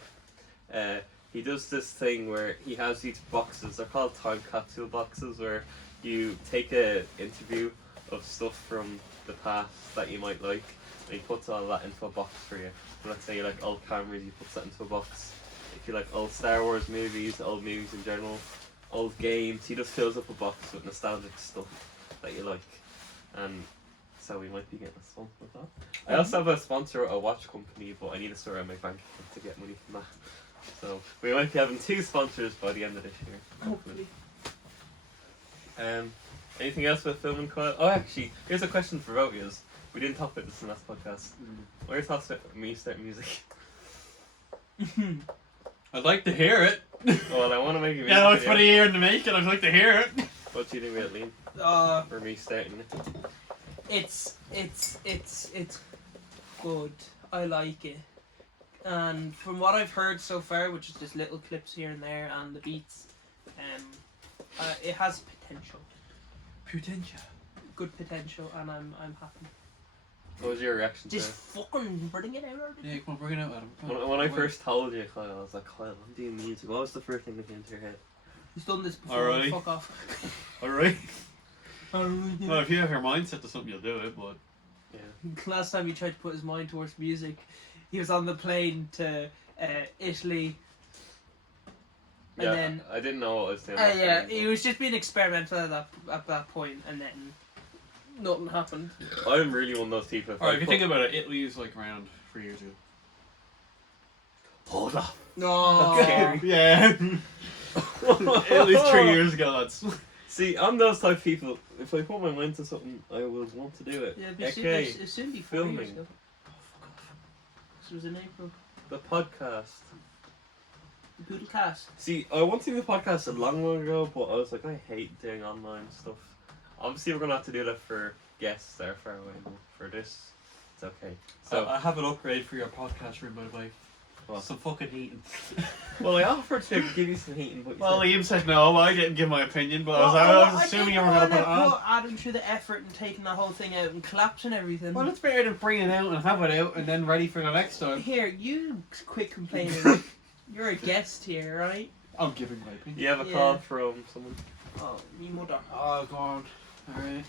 He does this thing where he has these boxes. They're called time capsule boxes, where you take a interview of stuff from the past that you might like, and he puts all that into a box for you. So let's say you like old cameras, he puts that into a box. If you like old Star Wars movies, old movies in general, old games, he just fills up a box with nostalgic stuff that you like. And so we might be getting a sponsor with that. I also have a sponsor, a watch company, but I need to sort out my bank account to get money from that. So we might be having 2 sponsors by the end of this year. Hopefully. Anything else with filming, Kyle? Oh, actually, here's a question for both of you. We didn't talk about this in the last podcast. What are your thoughts about me starting music? I'd like to hear it. Well, I want to make a music Yeah, no, it's video. for the year in the making. I'd like to hear it. What do you think about Liam? For me starting it? It's good. I like it. And from what I've heard so far, which is just little clips here and there, and the beats, it has potential. Potential. Good potential, and I'm happy. What was your reaction to Just it? fucking bring it out already. Yeah, come on, bring it out, Adam. Come on. When I first told you, Kyle, I was like, Kyle, I'm doing music. What was the first thing that came into your head? He's done this before. Alright. Fuck off. Alright. Alright. Well, if you have your mindset to something, you'll do it, but... Yeah. Last time he tried to put his mind towards music, he was on the plane to Italy. And Yeah, then I didn't know what I was doing. yeah, he was just being experimental at that point, and then nothing happened. I'm really one of those people. Alright, if you think about it, Italy is like around 3 years ago. Hold up. No. That's scary. Yeah. Italy's 3 years ago, lads. See, I'm those type of people. If I put my mind to something, I will want to do it. Yeah, but Okay, it soon be 4 years filming. ago. This was in April. the podcast. The Poodle Cast. See, I wanted to do the podcast a long while ago, but I was like, I hate doing online stuff. Obviously, we're gonna have to do that for guests that are far away. But for this, it's okay. So, I have an upgrade for your podcast room, by the way. What? Some fucking heating. well, I offered to give you some heating, but you Well, said, Liam said no, I didn't give my opinion, but I was assuming you were going to put it on. put Adam through the effort and taking that whole thing out and collapsing everything. Well, it's better than bring it out and have it out and then ready for the next time. Here, you quit complaining. You're a guest here, right? I'm giving my opinion. you have a Yeah. call from someone. Oh, me mother. Oh, God. Alright.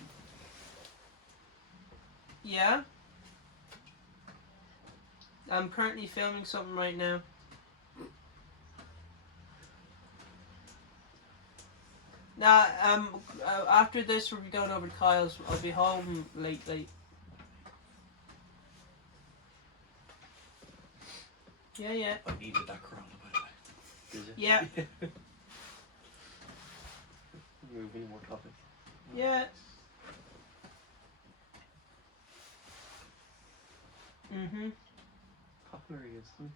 Yeah. I'm currently filming something right now. Now, after this, we'll be going over to Kyle's. I'll be home late. Yeah. I needed that Corona, by the way. Did you? Yeah. Moving more topic. Yeah. Mm-hmm. Popular is.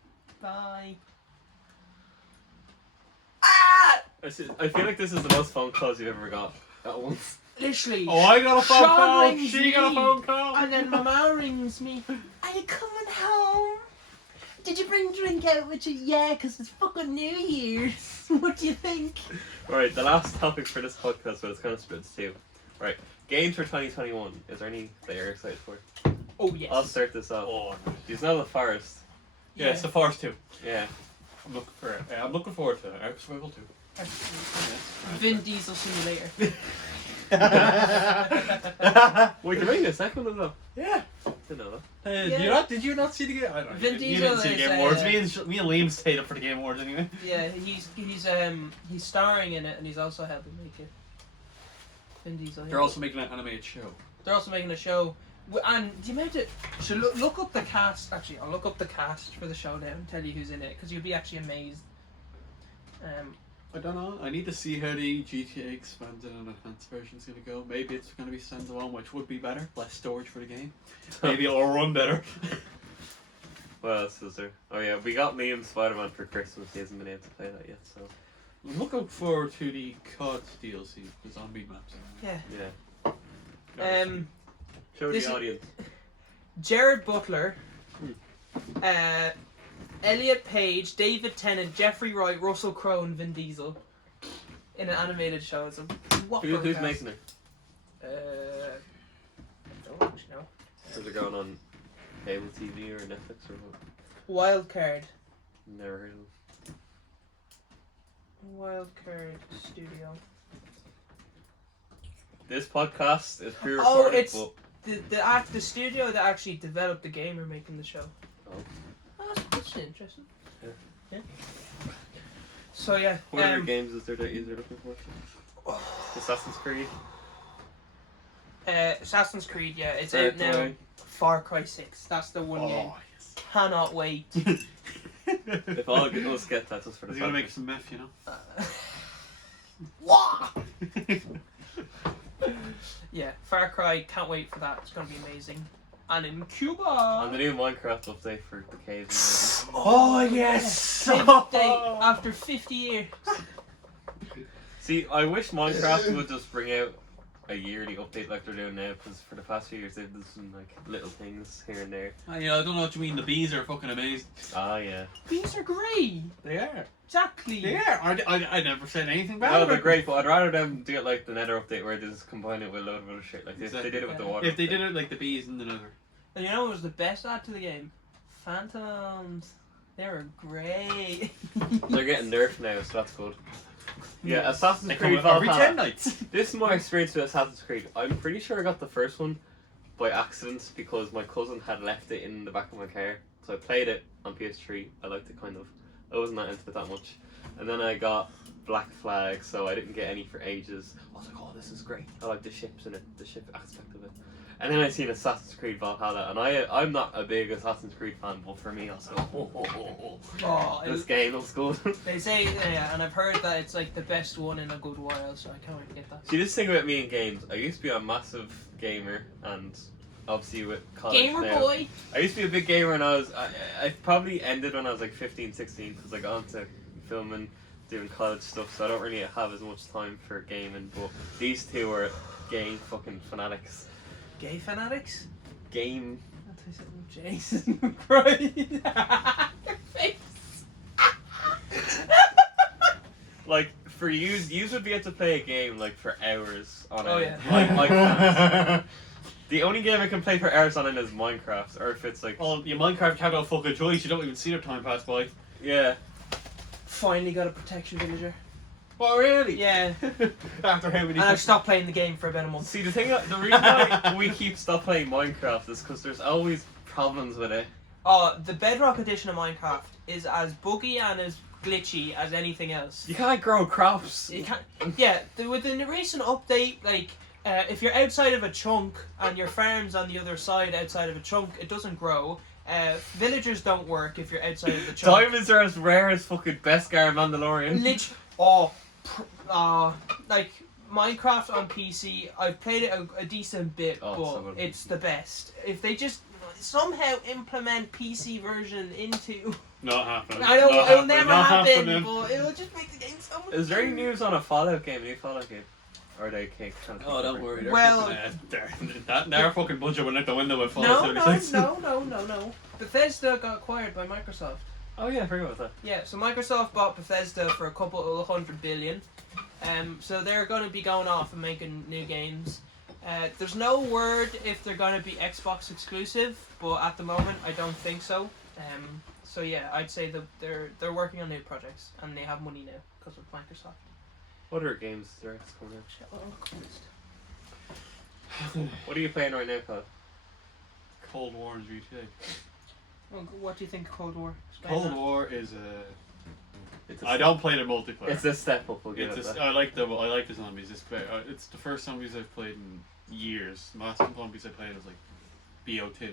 Bye. I feel like this is the most phone calls you've ever got at once. Literally. Oh, I got a phone Sean call. rings She got a me. phone call. And then my mum rings me. Are you coming home? Did you bring drink out with you? Yeah, 'cause it's fucking New Year's. What do you think? Alright, the last topic for this podcast, but it's kind of split into two. Right, games for 2021. Is there any that you're excited for? Oh, yes. I'll start this off. Oh, He's now the forest. yeah, it's the Forest 2. Yeah. I'm looking for it. I'm looking forward to it. Ark Survival 2. Vin Diesel Simulator. Wait, you're making a second one though? Yeah. Didn't know that. Yeah. Did you not see the game? I don't know. Vin You Diesel didn't see the is, Game Awards. Me and Liam stayed up for the Game Awards anyway. Yeah, he's starring in it and he's also helping make it. Vin Diesel. They're also making an animated show. They're also making a show. And the amount of... So look up the cast. Actually, I'll look up the cast for the show now and tell you who's in it, because you'll be actually amazed. I don't know. I need to see how the GTA expanded and enhanced version's going to go. Maybe it's going to be standalone, which would be better. Less storage for the game. Maybe it'll run better. What else is there? Oh yeah, we got Liam Spider-Man for Christmas. He hasn't been able to play that yet, so... I'm looking forward to the COD DLC, the zombie maps. Yeah. Yeah. Show This the is- audience. Jared Butler, Elliot Page, David Tennant, Jeffrey Wright, Russell Crowe, and Vin Diesel in an animated show. It's a whopper Who's cast. making it? I don't actually know. Is it going on cable TV or Netflix or what? Wildcard. Never heard of it. Wildcard Studio. This podcast is pre-recorded, it's- but... The studio that actually developed the game are making the show. Oh. That's interesting. Yeah. So yeah. What other games is there that you're looking for? Assassin's Creed? Assassin's Creed, yeah, it's Far out now. Cry. Far Cry 6. That's the one game. yes. Cannot wait. If all of us get that just for the He's going to make podcast. some meth, you know? Wah! Yeah, Far Cry, can't wait for that. It's gonna be amazing. And in Cuba. And the new Minecraft update for the cave. Oh, yes! Save update after 50 years. See, I wish Minecraft would just bring out a yearly update like they're doing now, because for the past few years they've done some like little things here and there. I don't know what you mean. The bees are fucking amazing. Ah, yeah. Bees are great. They are. Exactly. They are. I never said anything bad No, about they're them. great, but I'd rather them do it like the Nether update where they just combine it with a load of other shit. Like they did it with the water. If they update. did it like the bees in the Nether. And you know what was the best add to the game? Phantoms. They were great. They're getting nerfed now, so that's good. Yeah, Assassin's They come Creed out every Valhalla. 10 nights. This is my experience with Assassin's Creed. I'm pretty sure I got the first one by accident because my cousin had left it in the back of my car. So I played it on PS3. I liked it kind of. I wasn't that into it that much. And then I got Black Flag, so I didn't get any for ages. I was like, oh, this is great. I like the ships in it, the ship aspect of it. And then I seen Assassin's Creed Valhalla, and I'm not a big Assassin's Creed fan, but for me, I was like, Oh, this game looks good. they say, yeah, and I've heard that it's like the best one in a good while, so I can't wait to get that. See, this thing about me in games, I used to be a massive gamer, and obviously with college Gamer now, boy. I used to be a big gamer, and I probably ended when I was like 15, 16, because I got into filming, doing college stuff, so I don't really have as much time for gaming, but these two are game fucking fanatics. Gay fanatics. Game. I'll tell you something, Jason. Right. Your face. Like, for you would be able to play a game like for hours on Oh, it. yeah. I can't. The only game I can play for hours on it is Minecraft, or if it's like... Well, your Minecraft had no fucking choice. You don't even see their time pass by. Yeah. Finally got a protection villager. Oh, really? Yeah. After how many? And I've stopped playing the game for about a month. See, the reason why we keep stop playing Minecraft is because there's always problems with it. Oh, the Bedrock edition of Minecraft is as buggy and as glitchy as anything else. You can't grow crops. You can't. Yeah, within the recent update, like if you're outside of a chunk and your farm's on the other side outside of a chunk, it doesn't grow. Villagers don't work if you're outside of the chunk. Diamonds are as rare as fucking Beskar Mandalorian. Like Minecraft on PC, I've played it a decent bit, Oh, but so good. it's the best. If they just somehow implement PC version into, Not happening. I know Not it'll never Not happen, happening. but it'll just make the game so much. Is there any better. news on a Fallout game, a new Fallout game? Or are they can't kind of Oh, don't worry. They're Well- fucking, their fucking budget went out the window with Fallout No, 76. no. Bethesda got acquired by Microsoft. Oh yeah, I forgot about that. Yeah, so Microsoft bought Bethesda for a couple of $100 billion. So they're going to be going off and making new games. There's no word if they're going to be Xbox exclusive, but at the moment I don't think so. So yeah, I'd say that they're working on new projects and they have money now because of Microsoft. What other games is there that's coming out? Oh, Christ. What are you playing right now, Kyle? Cold War and GTA. Well, what do you think of Cold War? Explain Cold that. War is It's I don't play the multiplayer. It's a step up. We'll give It's it that. I like the zombies. It's the first zombies I've played in years. The last zombies I played was like BO2.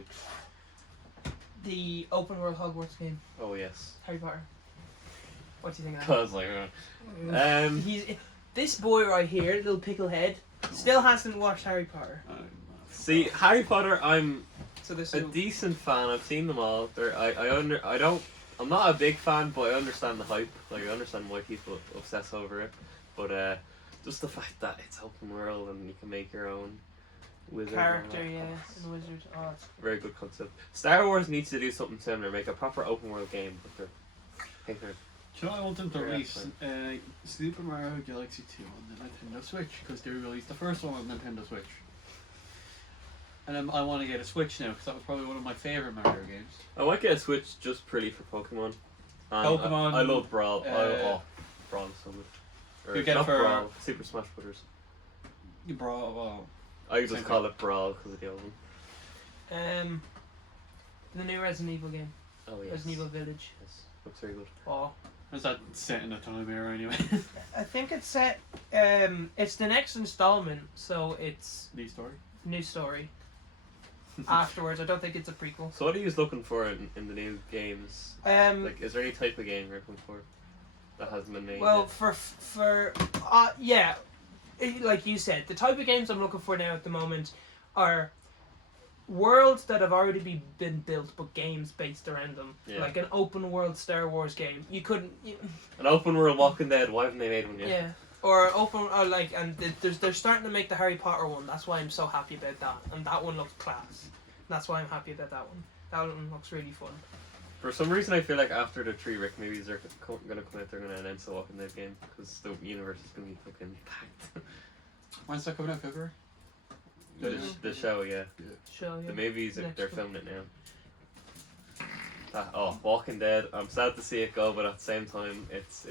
The open world Hogwarts game, Oh yes. Harry Potter. What do you think of that? Cause like, He's this boy right here, little picklehead, still hasn't watched Harry Potter. see, Harry Potter. I'm So this a is decent fan. I've seen them all. I'm not a big fan, but I understand the hype. Like I understand why people obsess over it. But just the fact that it's open world and you can make your own wizard. and all character, that, yeah, that's and wizard. Oh, it's very good concept. Star Wars needs to do something similar. Make a proper open world game, but they're paper. Do you know what I want them to Yeah, release? Super Mario Galaxy 2 on the Nintendo Switch, because they released the first one on Nintendo Switch. And I want to get a Switch now, because that was probably one of my favourite Mario games. I might get a Switch just purely for Pokemon. And Pokemon, I love Brawl. Brawl is so good. Or You get it not for- Brawl, Super Smash Brothers. Well, I just Same call thing. it Brawl because of the old one. the new Resident Evil game, Oh yes. Resident Evil Village. Yes, looks very good. Oh, is that set in a time era anyway? I think it's set. It's the next installment, so it's New story? new story. Afterwards, I don't think it's a prequel. So what are you looking for in the new games? Like, is there any type of game you're looking for that hasn't been made? Well, yet? yeah, like you said, the type of games I'm looking for now at the moment are worlds that have already been built, but games based around them. Yeah. Like an open world Star Wars game. You couldn't. An open world Walking Dead. Why haven't they made one yet? Yeah. Or open, or like, and they're starting to make the Harry Potter one. That's why I'm so happy about that. And that one looks class. That's why I'm happy about that one. That one looks really fun. For some reason, I feel like after the 3 Rick movies are gonna come out, they're gonna announce the Walking Dead game because the universe is gonna be fucking packed. When's that coming out, February? The show, yeah. Show you. The movies, Next they're one. filming it now. Walking Dead. I'm sad to see it go, but at the same time, it's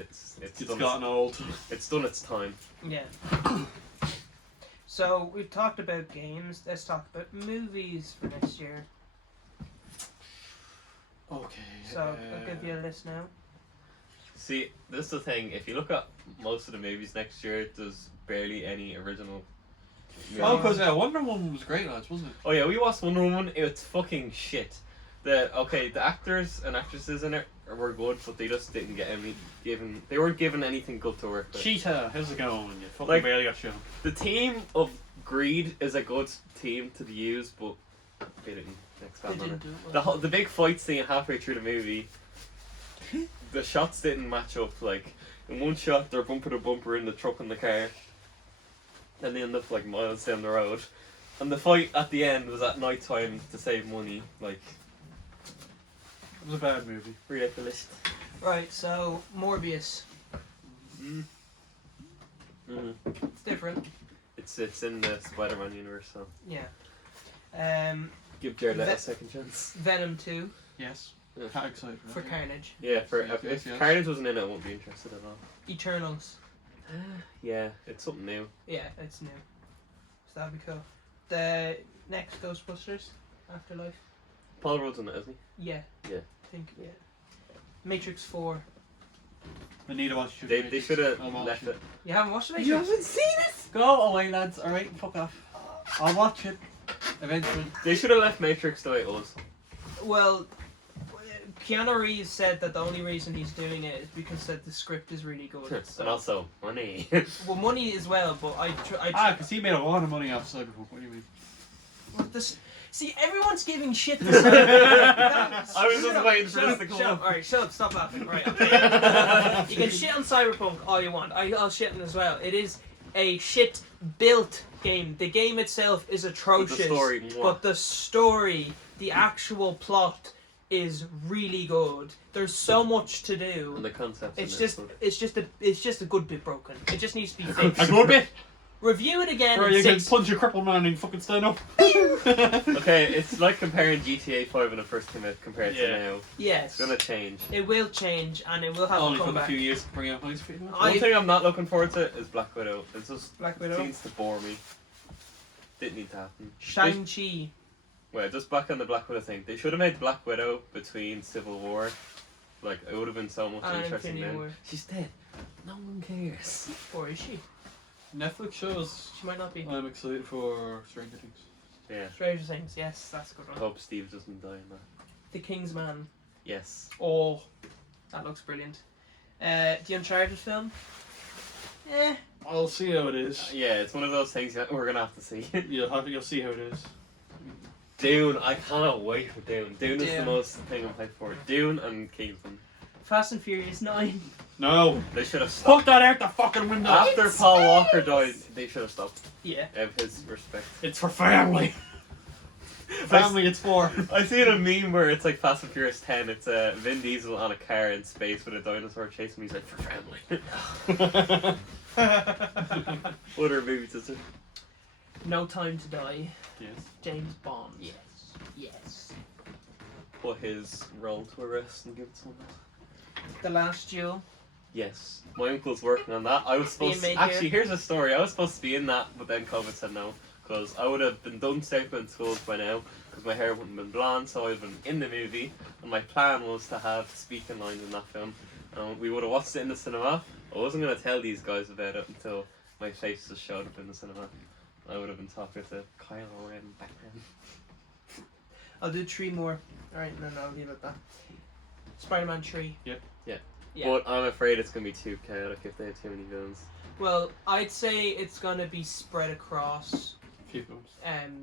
done gotten old. it's done its time. Yeah. So we've talked about games. Let's talk about movies for next year. Okay. So I'll give you a list now. See, this is the thing. If you look at most of the movies next year, there's barely any original. Oh, because Wonder Woman was great, lads, wasn't it? Oh yeah, we watched Wonder Woman. It's fucking shit. The actors and actresses in it were good, but they just didn't get they weren't given anything good to work with. Cheetah, how's it going? You fucking Like- barely got shown. The team of Greed is a good team to use, but they didn't They expand on didn't it. do it well. The big fight scene halfway through the movie, the shots didn't match up. Like in one shot, they're bumper to bumper in the truck and the car. Then they end up like miles down the road, and the fight at the end was at night time to save money. Like It was a bad movie. ridiculous. Right, so Morbius. It's different. It's in the Spider-Man universe, so Yeah. give Jared Leto Ve- a second chance. Venom 2 Yes. Yeah. Can't excited for for that. Carnage. Yeah, for Yes, if yes. Carnage wasn't in it, I wouldn't be interested at all. Eternals. Yeah, it's something new. Yeah, it's new. So that'd be cool. The next Ghostbusters, Afterlife. Paul Rudd's in it, isn't Yeah. Yeah. I think, yeah. Matrix 4. I need to watch he? it. They should have I'm left watching it. You haven't watched Matrix? You haven't seen it? Go away, lads. Alright, fuck off. I'll watch it. Eventually. They should have left Matrix the way it was. Well, Keanu Reeves said that the only reason he's doing it is because that the script is really good. And So. also, money. Well, money as well, but I because he made a lot of money off Cyberpunk. What do you mean? Well, see, everyone's giving shit to Cyberpunk. I was just waiting for this to come Shut up. up. Alright, shut up. Stop laughing. Right, okay. You can shit on Cyberpunk all you want. I'll shit on it as well. It is a shit-built game. The game itself is atrocious. The story, but the story, the actual plot, is really good. There's so much to do. And the concept. It's just a good bit broken. It just needs to be fixed. A good bit? Review it again. Where in you can 6. punch a crippled man and fucking stand up. Okay, it's like comparing GTA 5 when it first came out compared to now. Yes. It's gonna change. It will change and it will have Only a for a comeback. few years to bring out high speed. One thing I'm not looking forward to is Black Widow. It just Black Widow. seems to bore me. Didn't need to happen. Shang-Chi. Wait, just back on the Black Widow thing. They should have made Black Widow between Civil War. Like, it would have been so much And interesting Infinity then. War. She's dead. No one cares. Or is she? Netflix shows. She might not be. I'm excited for Stranger Things. Yeah. Stranger Things, yes, that's a good I one. hope Steve doesn't die in that. The King's Man. Yes. Oh, that looks brilliant. The Uncharted film. Eh. I'll see how it is. Yeah, it's one of those things that we're gonna have to see. You'll see how it is. Dune, I cannot wait for Dune. Dune is the Dune. most thing I'm hyped for. Dune and Kingsman. Fast and Furious 9. No. They should have stopped. Put that out the fucking window. After Paul Walker died, they should have stopped. Yeah. Out of his respect. It's for family. Family, it's for. I seen a meme where it's like Fast and Furious 10. It's Vin Diesel on a car in space with a dinosaur chasing him. He's like, for family. What are movies is it? No Time to Die. Yes. James Bond. Yes. Yes. Put his role to a rest and give it someone else. The Last Duel. Yes. My uncle's working on that. I was supposed to... made Actually, here. here's a story. I was supposed to be in that, but then COVID said no. Because I would have been done Southbound schools by now, because my hair wouldn't have been blonde, so I would have been in the movie. And my plan was to have speaking lines in that film. We would have watched it in the cinema. I wasn't going to tell these guys about it until my face just showed up in the cinema. I would have been talking to Kylo Ren back then. I'll do 3 more. Alright, no, I'll leave it at that. Spider-Man 3. Yeah. Yeah. But I'm afraid it's going to be too chaotic if they have too many villains. Well, I'd say it's gonna be spread across Few films.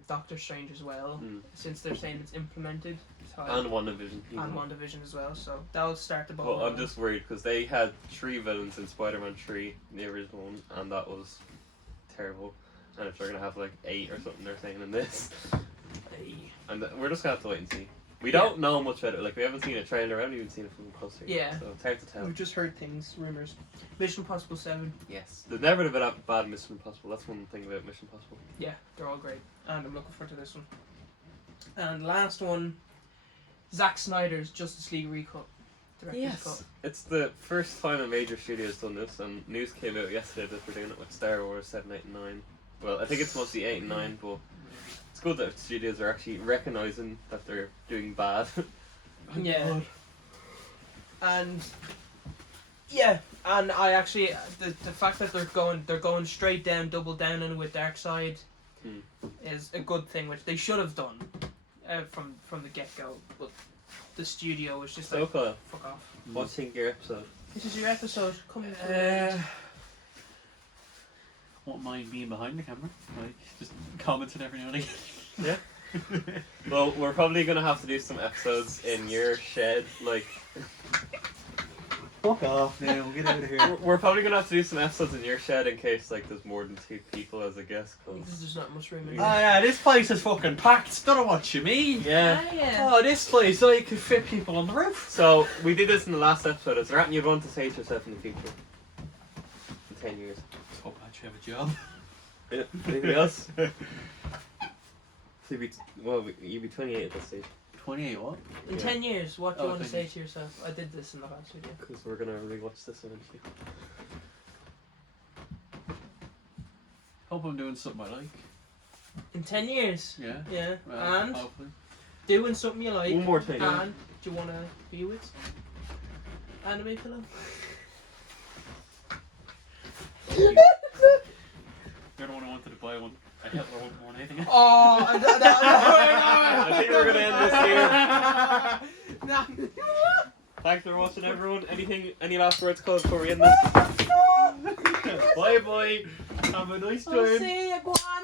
Doctor Strange as well, Mm. since they're saying it's implemented. So And WandaVision. and WandaVision as well, so that'll start the ball. But I'm rolling. just worried because they had 3 villains in Spider-Man 3, the original one, and that was terrible. And if they're going to have like 8 or something they're saying in this, and we're just going to have to wait and see. We don't know much about it. Like, we haven't seen a trailer, we haven't even seen it from closer. Yeah. So it's hard to tell. We've just heard things, rumors. Mission Impossible 7. Yes. There's never been a bad Mission Impossible. That's one thing about Mission Impossible. Yeah, they're all great, and I'm looking forward to this one. And last one, Zack Snyder's Justice League recut. Director's cut. It's the first time a major studio has done this, and news came out yesterday that they're doing it with Star Wars 7, 8, and 9. Well, I think it's mostly 8 and 9, but it's good that studios are actually recognising that they're doing bad. Yeah. And yeah, and I actually the fact that they're going straight down, double down on it with Darkseid is a good thing, which they should have done from the get go. But the studio was just like, So, fuck off. what do you think of your episode? This is your episode. Coming to an end. Won't mind being behind the camera, like just commenting every now and again. Yeah. Well, we're probably gonna have to do some episodes in your shed, like. Fuck off now, get out of here. We're probably gonna have to do some episodes in your shed in case like there's more than 2 people as a guest. Because there's not much room in Oh here. yeah, this place is fucking packed. Don't know what you mean. Yeah. Yeah. Oh, this place, I could fit people on the roof. So we did this in the last episode. Is there anything you'd want to say to yourself in the future? In 10 years. Hope I actually have a job. Yeah. Anything else? So you'd be 28 at this stage. 28 what? In Yeah. 10 years, what do you Oh, want to 10 say years. to yourself? I did this in the last video. Because we're gonna rewatch this eventually. Hope I'm doing something I like. In 10 years. Yeah. Yeah. Well, And hopefully. doing something you like. One more thing. And do you want to be with Anime Pillow? You're the one who wanted to buy one. I Hitler one more than anything. Oh, I think we're gonna end this here. No. Thanks for watching, everyone. Any last words, Cole, before we end this? Bye bye. Have a nice I'll time. see you, go on.